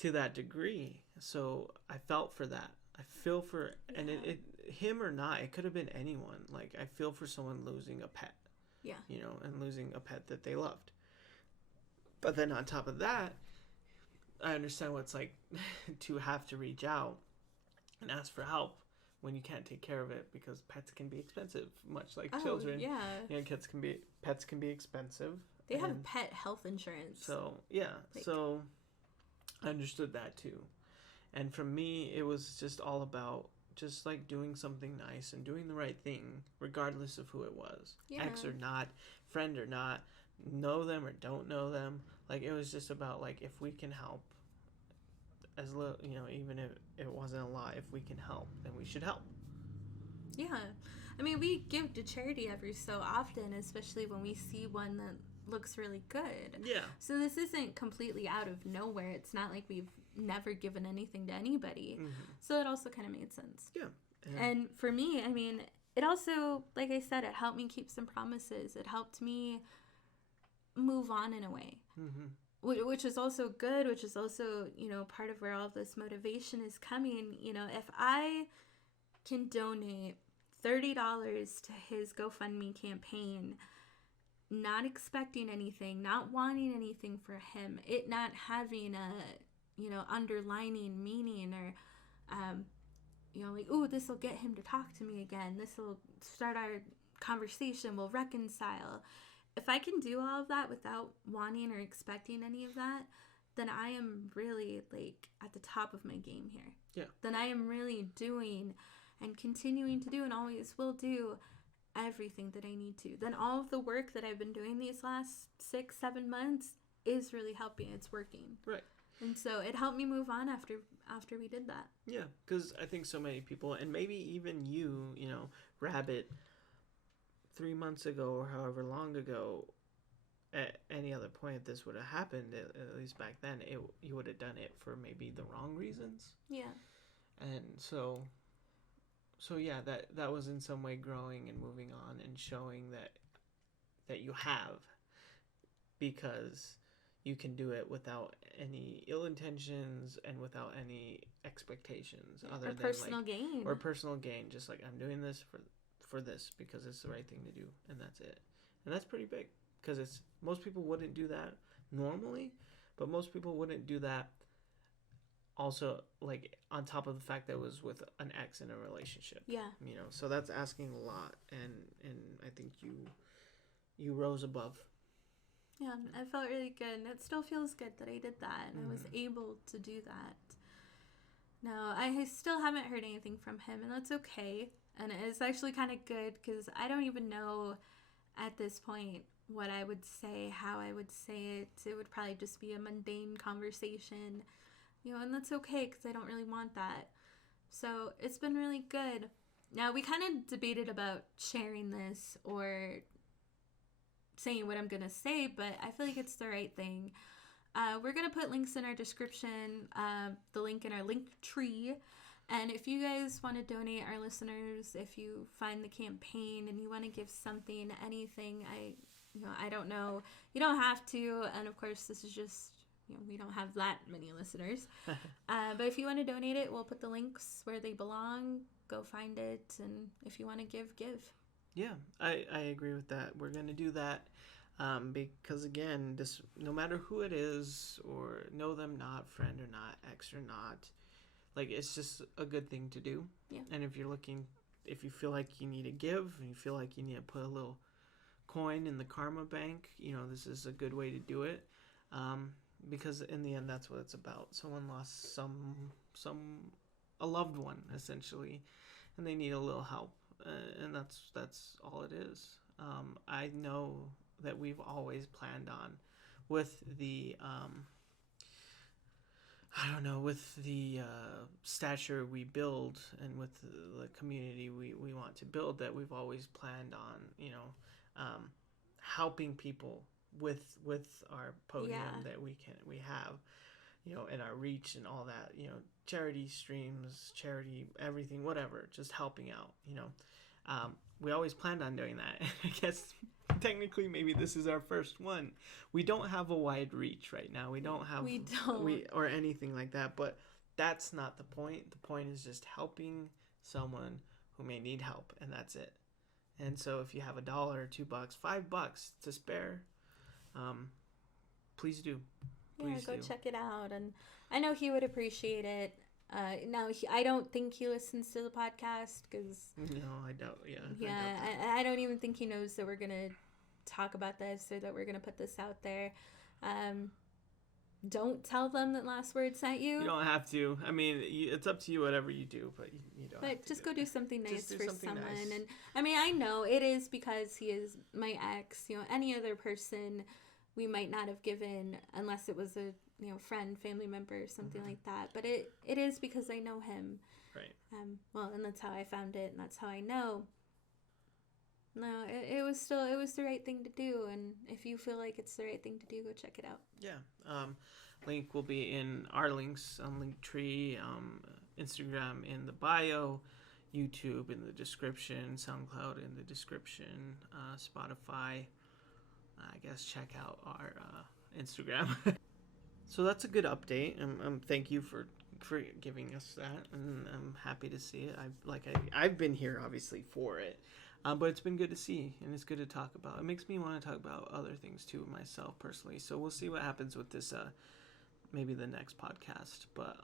to that degree. So I felt for that. I feel for, and it him or not, it could have been anyone. Like, I feel for someone losing a pet. Yeah. And losing a pet that they loved. But then on top of that, I understand what it's like to have to reach out and ask for help when you can't take care of it, because pets can be expensive, much like children. Yeah. Pets can be expensive. They have pet health insurance. So so I understood that too. And for me, it was just all about just like doing something nice and doing the right thing, regardless of who it was, ex or not, friend or not, know them or don't know them. Like, it was just about, like, if we can help, as little, even if it wasn't a lot, if we can help, then we should help. Yeah. I mean, we give to charity every so often, especially when we see one that looks really good. Yeah. So this isn't completely out of nowhere. It's not like we've never given anything to anybody. Mm-hmm. So it also kind of made sense. Yeah. And for me, I mean, it also, like I said, it helped me keep some promises. It helped me move on in a way. Mm-hmm. Which is also good, which is also, part of where all of this motivation is coming. If I can donate $30 to his GoFundMe campaign, not expecting anything, not wanting anything for him, it not having a, underlining meaning, or, like, ooh, this will get him to talk to me again. This will start our conversation. We'll reconcile. If I can do all of that without wanting or expecting any of that, then I am really, like, at the top of my game here. Yeah. Then I am really doing and continuing to do and always will do everything that I need to. Then all of the work that I've been doing these last 6-7 months is really helping. It's working. Right. And so it helped me move on after we did that. Yeah, because I think so many people, and maybe even you, Rabbit, 3 months ago or however long ago, at any other point this would have happened, at least back then, you would have done it for maybe the wrong reasons. Yeah. And so yeah, that was in some way growing and moving on and showing that you have, because you can do it without any ill intentions and without any expectations, other than personal gain. Or personal gain, just like, I'm doing this for this because it's the right thing to do, and that's it. And that's pretty big, because most people wouldn't do that normally, but most people wouldn't do that also, like, on top of the fact that it was with an ex in a relationship. Yeah. So that's asking a lot, and I think you rose above. Yeah, I felt really good, and it still feels good that I did that, and I was able to do that. Now, I still haven't heard anything from him, and that's okay. And it's actually kind of good, because I don't even know at this point what I would say, how I would say it. It would probably just be a mundane conversation, and that's okay, because I don't really want that. So it's been really good. Now, we kind of debated about sharing this or saying what I'm going to say, but I feel like it's the right thing. We're going to put links in our description, the link in our link tree. And if you guys want to donate, our listeners, if you find the campaign and you want to give something, anything, I don't know. You don't have to. And of course, this is just, we don't have that many listeners. But if you want to donate it, we'll put the links where they belong. go find it, and if you want to give. Yeah, I agree with that. We're going to do that because, again, this, no matter who it is, or know them not, friend or not, ex or not, like, it's just a good thing to do. Yeah. And if you feel like you need to give, and you feel like you need to put a little coin in the karma bank, this is a good way to do it. Because in the end, that's what it's about. Someone lost a loved one, essentially, and they need a little help. And that's all it is. I know that we've always planned on with the stature we build, and with the community we want to build, that we've always planned on helping people with our podium that we have, and our reach and all that, charity streams, charity everything, whatever, just helping out. We always planned on doing that. I guess technically maybe this is our first one. We don't have a wide reach right now. We don't or anything like that, but that's not the point. The point is just helping someone who may need help, and that's it. And so if you have $1, $2, $5 to spare, please do. Please go do. Check it out, and I know he would appreciate it. Now, I don't think he listens to the podcast, because... No, I doubt, I don't even think he knows that we're going to talk about this, or that we're going to put this out there. Don't tell them that Last Word sent you. You don't have to. I mean, it's up to you, whatever you do, but you don't have to. But just go do something nice for someone. Nice. And, I mean, I know it is because he is my ex. Any other person we might not have given, unless it was a friend, family member, something like that. But it is because I know him. Right. And that's how I found it, and that's how I know. No, it was the right thing to do, and if you feel like it's the right thing to do, go check it out. Yeah. Link will be in our links on Linktree, Instagram in the bio, YouTube in the description, SoundCloud in the description, Spotify. I guess check out our Instagram. So that's a good update. Thank you for giving us that, and I'm happy to see it. I've been here obviously for it, but it's been good to see, and it's good to talk about. It makes me want to talk about other things too myself personally. So we'll see what happens with this. Maybe the next podcast. But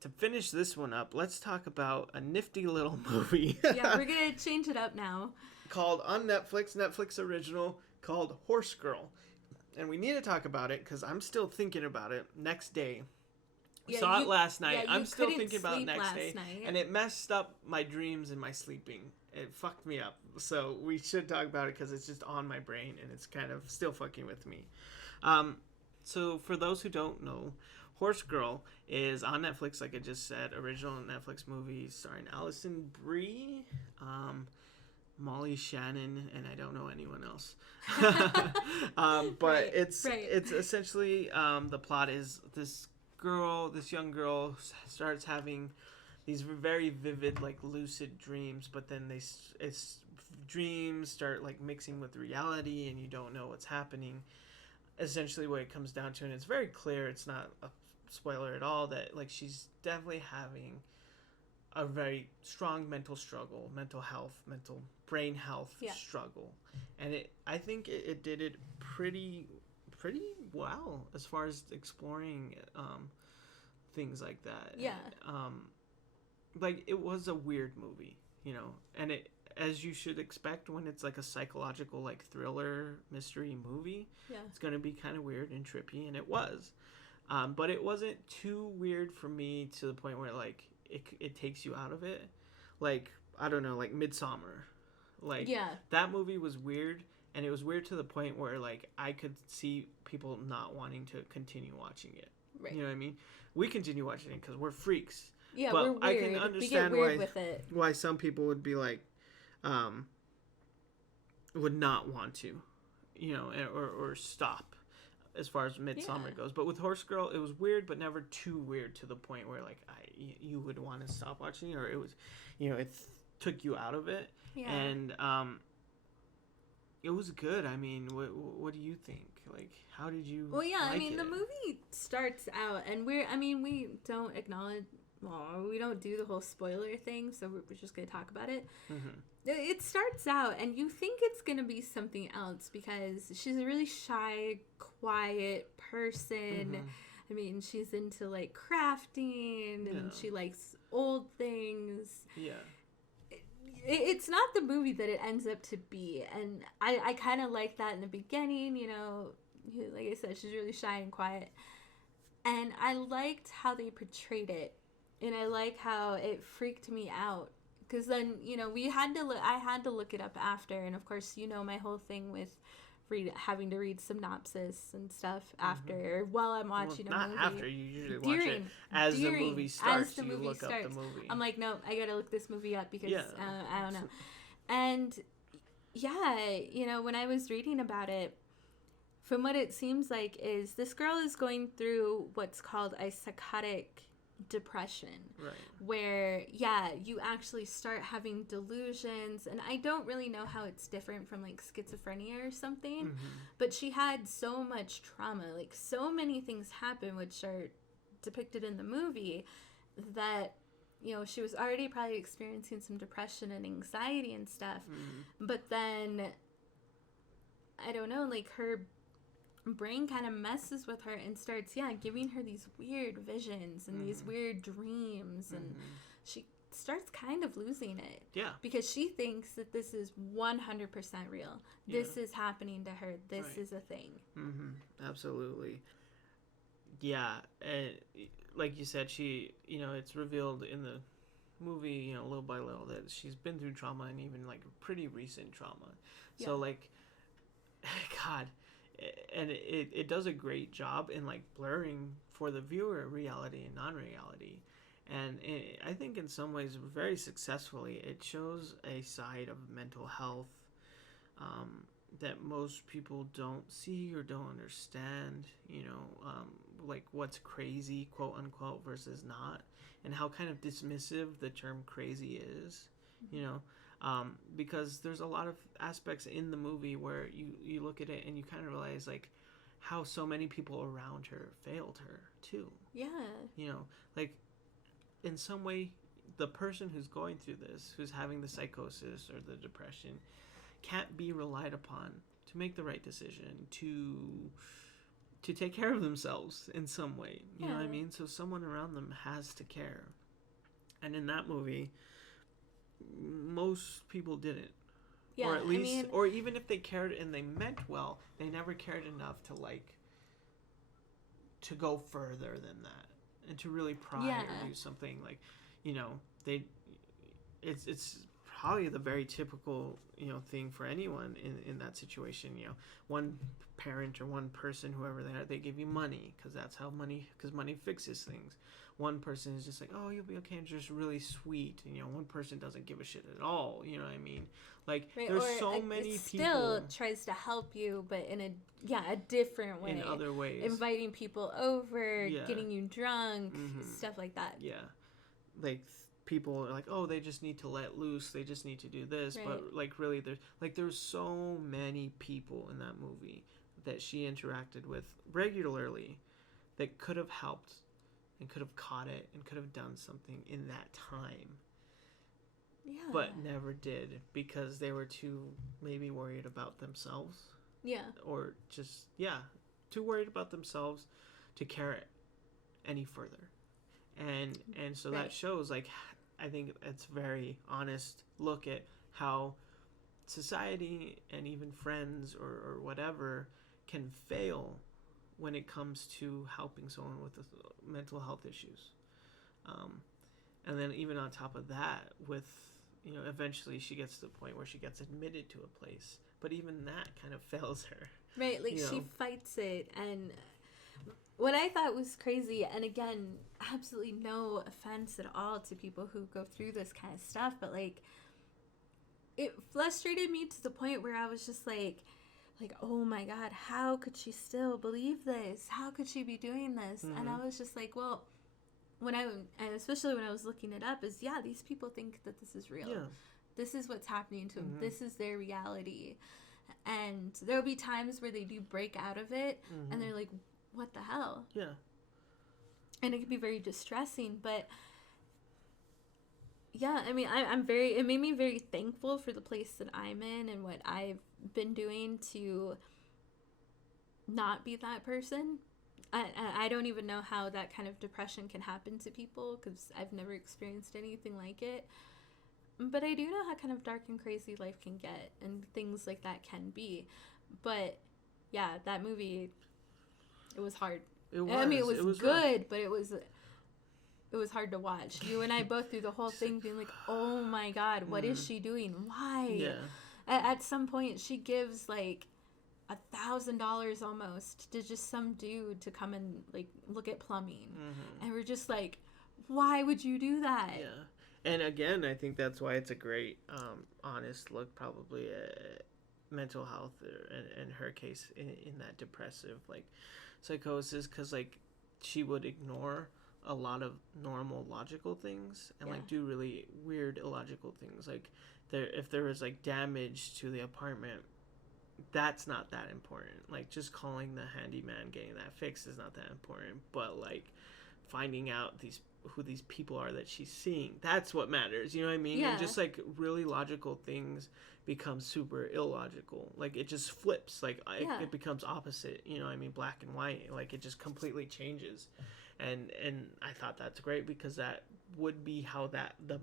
to finish this one up, let's talk about a nifty little movie. Yeah, we're gonna change it up now. Called on Netflix original, called Horse Girl. And we need to talk about it because I'm still thinking about it next day. Saw it last night. I'm still thinking about it next day. And it messed up my dreams and my sleeping. It fucked me up. So we should talk about it because it's just on my brain and it's kind of still fucking with me. So for those who don't know, Horse Girl is on Netflix, like I just said. Original Netflix movie starring Alison Brie, Molly Shannon, and I don't know anyone else. But it's essentially, the plot is this young girl starts having these very vivid, like, lucid dreams, but then it's dreams start, like, mixing with reality, and you don't know what's happening. Essentially what it comes down to, and it's very clear, it's not a spoiler at all, that, like, she's definitely having a very strong mental struggle, mental brain health struggle. And I think it did it pretty well as far as exploring things like that. Yeah. Like, it was a weird movie, and it, as you should expect when it's like a psychological, like, thriller mystery movie, it's going to be kind of weird and trippy, and it was. But it wasn't too weird for me to the point where, like, it takes you out of it. Like, I don't know, like Midsommar. Like, that movie was weird, and it was weird to the point where, like, I could see people not wanting to continue watching it. Right. You know what I mean? We continue watching it because we're freaks. Yeah, but we're weird. I can understand we get weird with it. Why some people would be like, would not want to, or stop as far as Midsommar goes. But with Horse Girl, it was weird, but never too weird to the point where, like, you would want to stop watching, or it was, it took you out of it. Yeah. And it was good. I mean, what do you think? Like, how did you? Well, yeah. Like I mean, the movie starts out, and we don't acknowledge well, we don't do the whole spoiler thing, so we're just going to talk about it. Mm-hmm. It starts out, and you think it's going to be something else because she's a really shy, quiet person. Mm-hmm. I mean, she's into, like, crafting, and she likes old things. Yeah. It's not the movie that it ends up to be, and I kind of like that in the beginning, you know. Like I said, she's really shy and quiet. And I liked how they portrayed it. And I like how it freaked me out. Because then, you know, I had to look it up after. And of course, you know, my whole thing with having to read synopsis and stuff after, or while I'm watching a movie. Not after, you usually watch it as the movie starts. You look up the movie. I'm like, no, I gotta look this movie up because I don't know. And yeah, you know, when I was reading about it, from what it seems like is this girl is going through what's called a psychotic depression. Right. Where, you actually start having delusions. And I don't really know how it's different from, like, schizophrenia or something. Mm-hmm. But she had so much trauma. Like, so many things happen, which are depicted in the movie, that, you know, she was already probably experiencing some depression and anxiety and stuff. Mm-hmm. But then, I don't know, like, her brain kind of messes with her and starts giving her these weird visions and these weird dreams, and she starts kind of losing it because she thinks that this is 100% real. This is happening to her. This is a thing. Absolutely. And like you said, she, you know, it's revealed in the movie, you know, little by little, that she's been through trauma, and even like pretty recent trauma. So like, God. And it does a great job in, like, blurring for the viewer reality and non-reality. And I think in some ways very successfully, it shows a side of mental health that most people don't see or don't understand, you know, like what's crazy, quote unquote, versus not, and how kind of dismissive the term crazy is, you know. Because there's a lot of aspects in the movie where you look at it and you kind of realize, like, how so many people around her failed her too. Yeah. You know, like, in some way, the person who's going through this, who's having the psychosis or the depression, can't be relied upon to make the right decision, to take care of themselves in some way. You know what I mean? So someone around them has to care. And in that movie, most people didn't. Or at least, or even if they cared and they meant well, they never cared enough to, like, to go further than that and to really pry or do something, like, you know, it's probably the very typical, you know, thing for anyone in that situation. You know, one parent or one person, whoever they are, they give you money because money fixes things. One person is just like, oh, you'll be okay, and just really sweet. And, you know, one person doesn't give a shit at all. You know what I mean? Like, there's so many people. Still tries to help you, but in a different way. In other ways. Inviting people over, getting you drunk, stuff like that. Yeah. Like, people are like, oh, they just need to let loose. They just need to do this. Right. But, like, really, there's so many people in that movie that she interacted with regularly that could have helped and could have caught it and could have done something in that time. Yeah. But never did because they were too maybe worried about themselves. Yeah. Or just, too worried about themselves to care any further. And so that shows, like, I think it's very honest look at how society and even friends or whatever can fail when it comes to helping someone with mental health issues. And then even on top of that, with, you know, eventually she gets to the point where she gets admitted to a place, but even that kind of fails her. Right, like, she fights it. And what I thought was crazy, and again, absolutely no offense at all to people who go through this kind of stuff, but, like, it frustrated me to the point where I was just like, oh my God, how could she still believe this? How could she be doing this? Mm-hmm. And I was just like, well, especially when I was looking it up, is these people think that this is real. Yeah. This is what's happening to them. Mm-hmm. This is their reality. And there'll be times where they do break out of it, mm-hmm. and they're like, what the hell? Yeah. And it can be very distressing, but Yeah, I mean, it made me very thankful for the place that I'm in and what I've been doing to not be that person. I don't even know how that kind of depression can happen to people because I've never experienced anything like it. But I do know how kind of dark and crazy life can get and things like that can be. But yeah, that movie, it was hard. It was. I mean, it was good, rough. but it was hard to watch. You and I both through the whole thing being like, oh my God, what is she doing? Why? Yeah. At some point, she gives like $1,000 almost to just some dude to come and like look at plumbing. And we're just like, why would you do that? Yeah. And again, I think that's why it's a great, honest look probably at mental health in her case in that depressive like psychosis, because like she would ignore a lot of normal logical things and like do really weird illogical things. Like if there was like damage to the apartment, that's not that important. Like just calling the handyman, getting that fixed is not that important. But like finding out who these people are that she's seeing, that's what matters. You know what I mean? Yeah. And just like really logical things become super illogical. Like it just flips. Like it becomes opposite. You know what I mean? Black and white. Like it just completely changes. And I thought that's great because that would be how the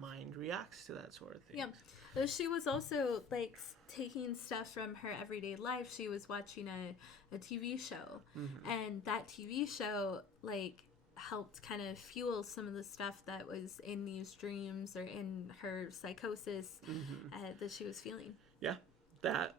mind reacts to that sort of thing. Yeah. She was also like taking stuff from her everyday life. She was watching a TV show, and that TV show like helped kind of fuel some of the stuff that was in these dreams or in her psychosis that she was feeling. Yeah, that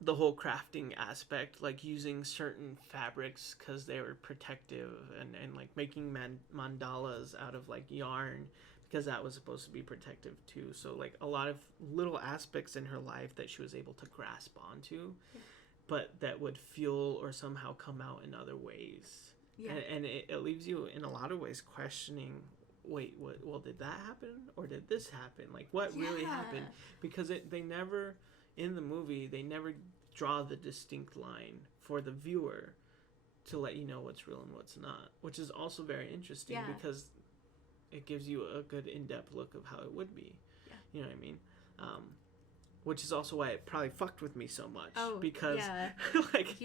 the whole crafting aspect, like using certain fabrics because they were protective, and like making mandalas out of like yarn because that was supposed to be protective too. So like a lot of little aspects in her life that she was able to grasp onto, but that would fuel or somehow come out in other ways. Yeah. And it leaves you in a lot of ways questioning, wait, well, did that happen? Or did this happen? Like, what really happened? Because they never, in the movie, they never draw the distinct line for the viewer to let you know what's real and what's not, which is also very interesting because it gives you a good in-depth look of how it would be. Yeah. You know what I mean? Which is also why it probably fucked with me so much. Oh, because like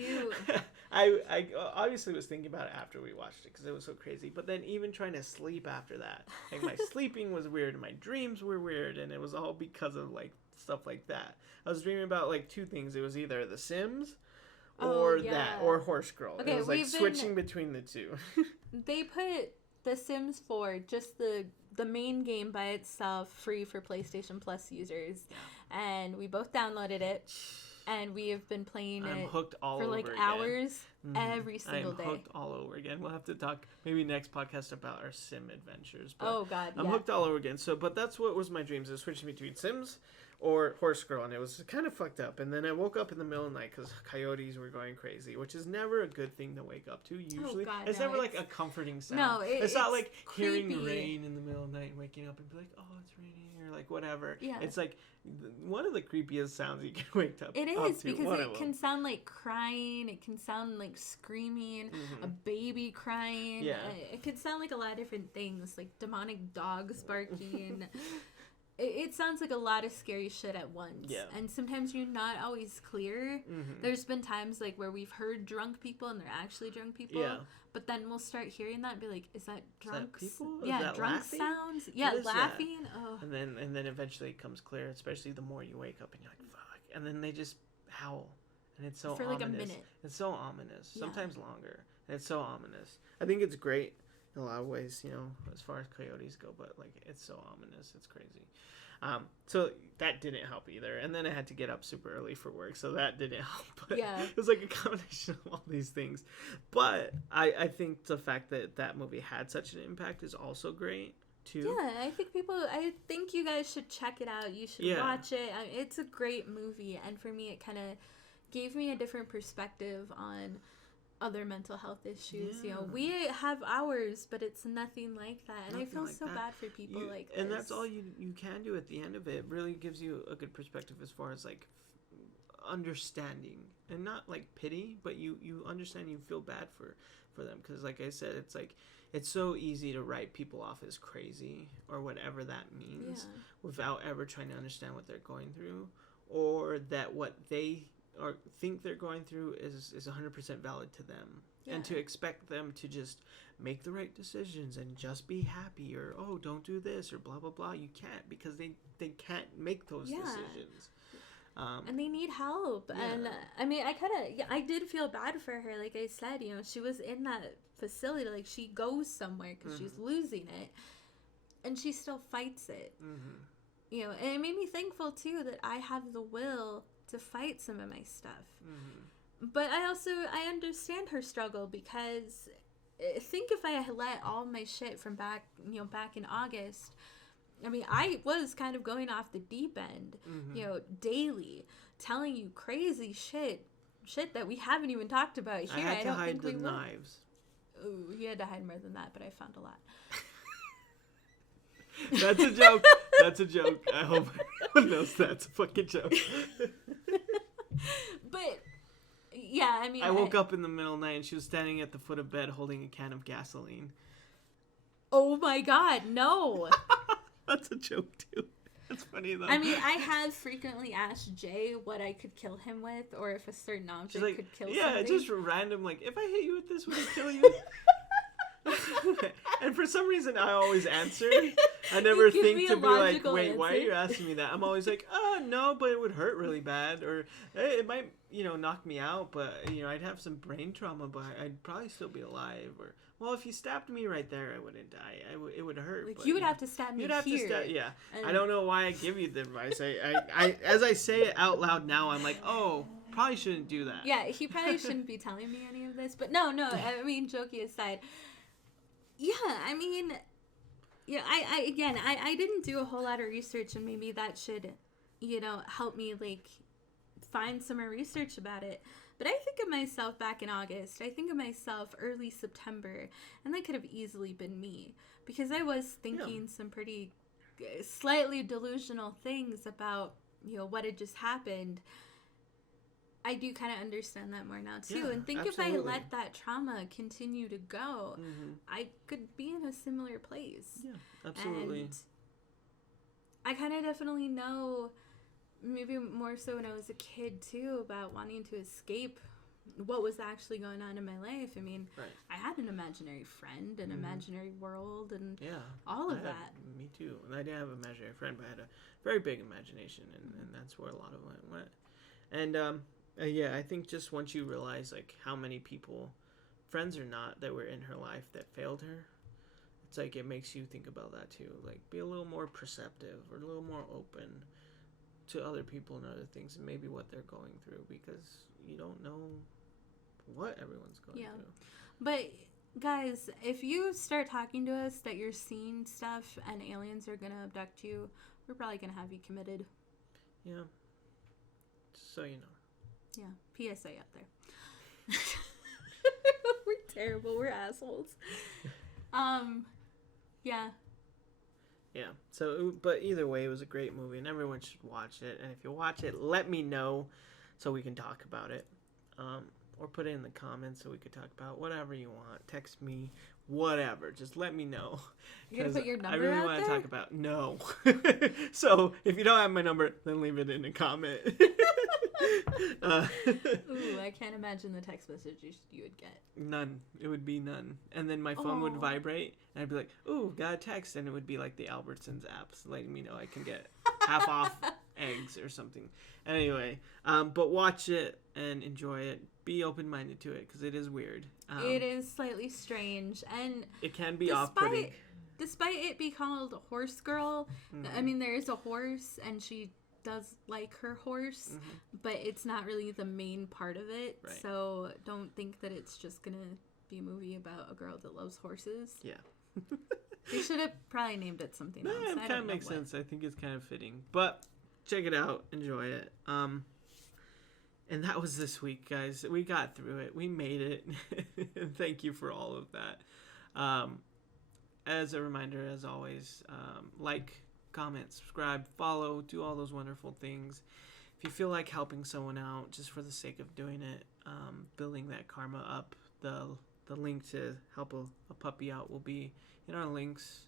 I obviously was thinking about it after we watched it because it was so crazy. But then even trying to sleep after that, like my sleeping was weird and my dreams were weird, and it was all because of like stuff like that. I was dreaming about like two things. It was either The Sims or that or Horse Girl. Okay, it was like switching between the two. They put The Sims 4, just the main game by itself, free for PlayStation Plus users, and we both downloaded it, and we have been playing it for like hours every single day. I'm hooked all over again. We'll have to talk maybe next podcast about our Sim adventures. But oh God, I'm hooked all over again. So, but that's what was my dreams. It was switching between Sims or Horse Girl, and it was kind of fucked up. And then I woke up in the middle of the night because coyotes were going crazy, which is never a good thing to wake up to, usually. It's never like a comforting sound. No, it's not like creepy. Hearing rain in the middle of the night and waking up and be like, oh, it's raining, or like whatever. Yeah. It's like one of the creepiest sounds you can wake up It is, because it can sound like crying, it can sound like screaming, a baby crying. Yeah. It could sound like a lot of different things, like demonic dogs barking. It sounds like a lot of scary shit at once. Yeah. And sometimes you're not always clear. There's been times like where we've heard drunk people and they're actually drunk people. Yeah. But then we'll start hearing that and be like, is that drunk? Is that people? Yeah, is that drunk laughing? Sounds. Yeah, laughing. Oh. And then eventually it comes clear, especially the more you wake up and you're like, fuck. And then they just howl. And it's so for ominous. Like a minute. It's so ominous. Yeah. Sometimes longer. And it's so ominous. I think it's great in a lot of ways, you know, as far as coyotes go, but like it's so ominous. It's crazy. So that didn't help either. And then I had to get up super early for work, so that didn't help. But it was like a combination of all these things. But I think the fact that that movie had such an impact is also great too. Yeah, I think you guys should check it out. You should watch it. It's a great movie, and for me it kind of gave me a different perspective on other mental health issues. You know, we have ours, but it's nothing like that, and I feel like so bad for people like this. And that's all you can do at the end of it. It really gives you a good perspective as far as like understanding, and not like pity, but you understand, you feel bad for them, because like I said, it's like it's so easy to write people off as crazy or whatever that means, without ever trying to understand what they're going through, or that what they or think they're going through is 100% valid to them. And to expect them to just make the right decisions and just be happy, or oh, don't do this, or blah blah blah. You can't, because they can't make those decisions. And they need help. And I mean, I did feel bad for her. Like I said, you know, she was in that facility. Like, she goes somewhere because she's losing it, and she still fights it. You know, and it made me thankful too that I have the will to fight some of my stuff. But I understand her struggle, because think if I had let all my shit from back in August. I mean, I was kind of going off the deep end, you know, daily, telling you crazy shit that we haven't even talked about here. I had to don't hide think the we will. knives. Ooh, you had to hide more than that, but I found a lot. That's a joke. That's a joke. I hope everyone knows that's a fucking joke. But yeah, I mean, I woke up in the middle of the night and she was standing at the foot of bed holding a can of gasoline. Oh my God, no. That's a joke too. That's funny though. I mean, I have frequently asked Jay what I could kill him with, or if a certain object could kill something. Yeah, just random, like, if I hit you with this, would it kill you? And for some reason, I always answer. I never think to be like, wait, answer. why are you asking me that? I'm always like, oh, no, but it would hurt really bad. Or it might, knock me out, but, I'd have some brain trauma, but I'd probably still be alive. Or, well, if you stabbed me right there, I wouldn't die. It would hurt. Like, but, you would have to stab me here. Yeah. I don't know why I give you the advice. I as I say it out loud now, I'm like, oh, probably shouldn't do that. Yeah, he probably shouldn't be telling me any of this. But no, I mean, joking aside. Yeah, I mean, yeah, I didn't do a whole lot of research, and maybe that should, help me, like, find some more research about it. But I think of myself back in August. I think of myself early September, and that could have easily been me, because I was thinking some pretty slightly delusional things about, what had just happened. I do kind of understand that more now, too. Yeah, and think absolutely. if I let that trauma continue to go, I could be in a similar place. Yeah, absolutely. And I kind of definitely know, maybe more so when I was a kid, too, about wanting to escape what was actually going on in my life. I mean, I had an imaginary friend, an imaginary world, and all of that. Me, too. And I didn't have an imaginary friend, but I had a very big imagination, and that's where a lot of it went. And, I think just once you realize, like, how many people, friends or not, that were in her life that failed her, it's like it makes you think about that too. Like, be a little more perceptive or a little more open to other people and other things, and maybe what they're going through, because you don't know what everyone's going through. But guys, if you start talking to us that you're seeing stuff and aliens are gonna abduct you, we're probably gonna have you committed. Yeah. Just so you know. Yeah, PSA up there. We're terrible. We're assholes. Yeah. Yeah. So, but either way, it was a great movie, and everyone should watch it. And if you watch it, let me know so we can talk about it. Or put it in the comments so we could talk about whatever you want. Text me, whatever. Just let me know. You're gonna put your number I really out want to there? talk about. No. So if you don't have my number, then leave it in a comment. Ooh, I can't imagine the text messages you would get. None. It would be none. And then my phone would vibrate, and I'd be like, ooh, got a text. And it would be like the Albertsons apps letting me know I can get half off eggs or something. Anyway, but watch it and enjoy it. Be open-minded to it, because it is weird. It is slightly strange, and it can be off-putting. Despite it be called Horse Girl, I mean, there is a horse, and she does like her horse, but it's not really the main part of it. Right. So don't think that it's just gonna be a movie about a girl that loves horses. Yeah. They should have probably named it something else. It kind of makes sense. I think it's kind of fitting. But check it out. Enjoy it. And that was this week, guys. We got through it. We made it. Thank you for all of that. As a reminder, as always, like, comment, subscribe, follow, do all those wonderful things. If if you feel like helping someone out just for the sake of doing it, building that karma up, the link to help a puppy out will be in our links.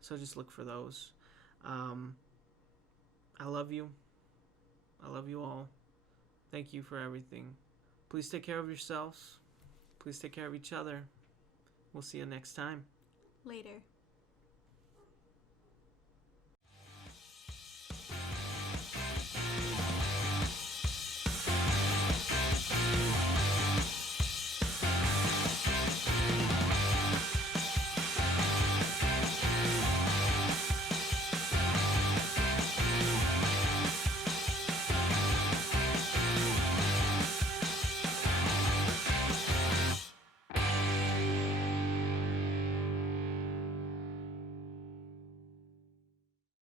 So just look for those. I love you. I love you all. Thank you for everything. Please take care of yourselves. Please take care of each other. We'll see you next time. Later.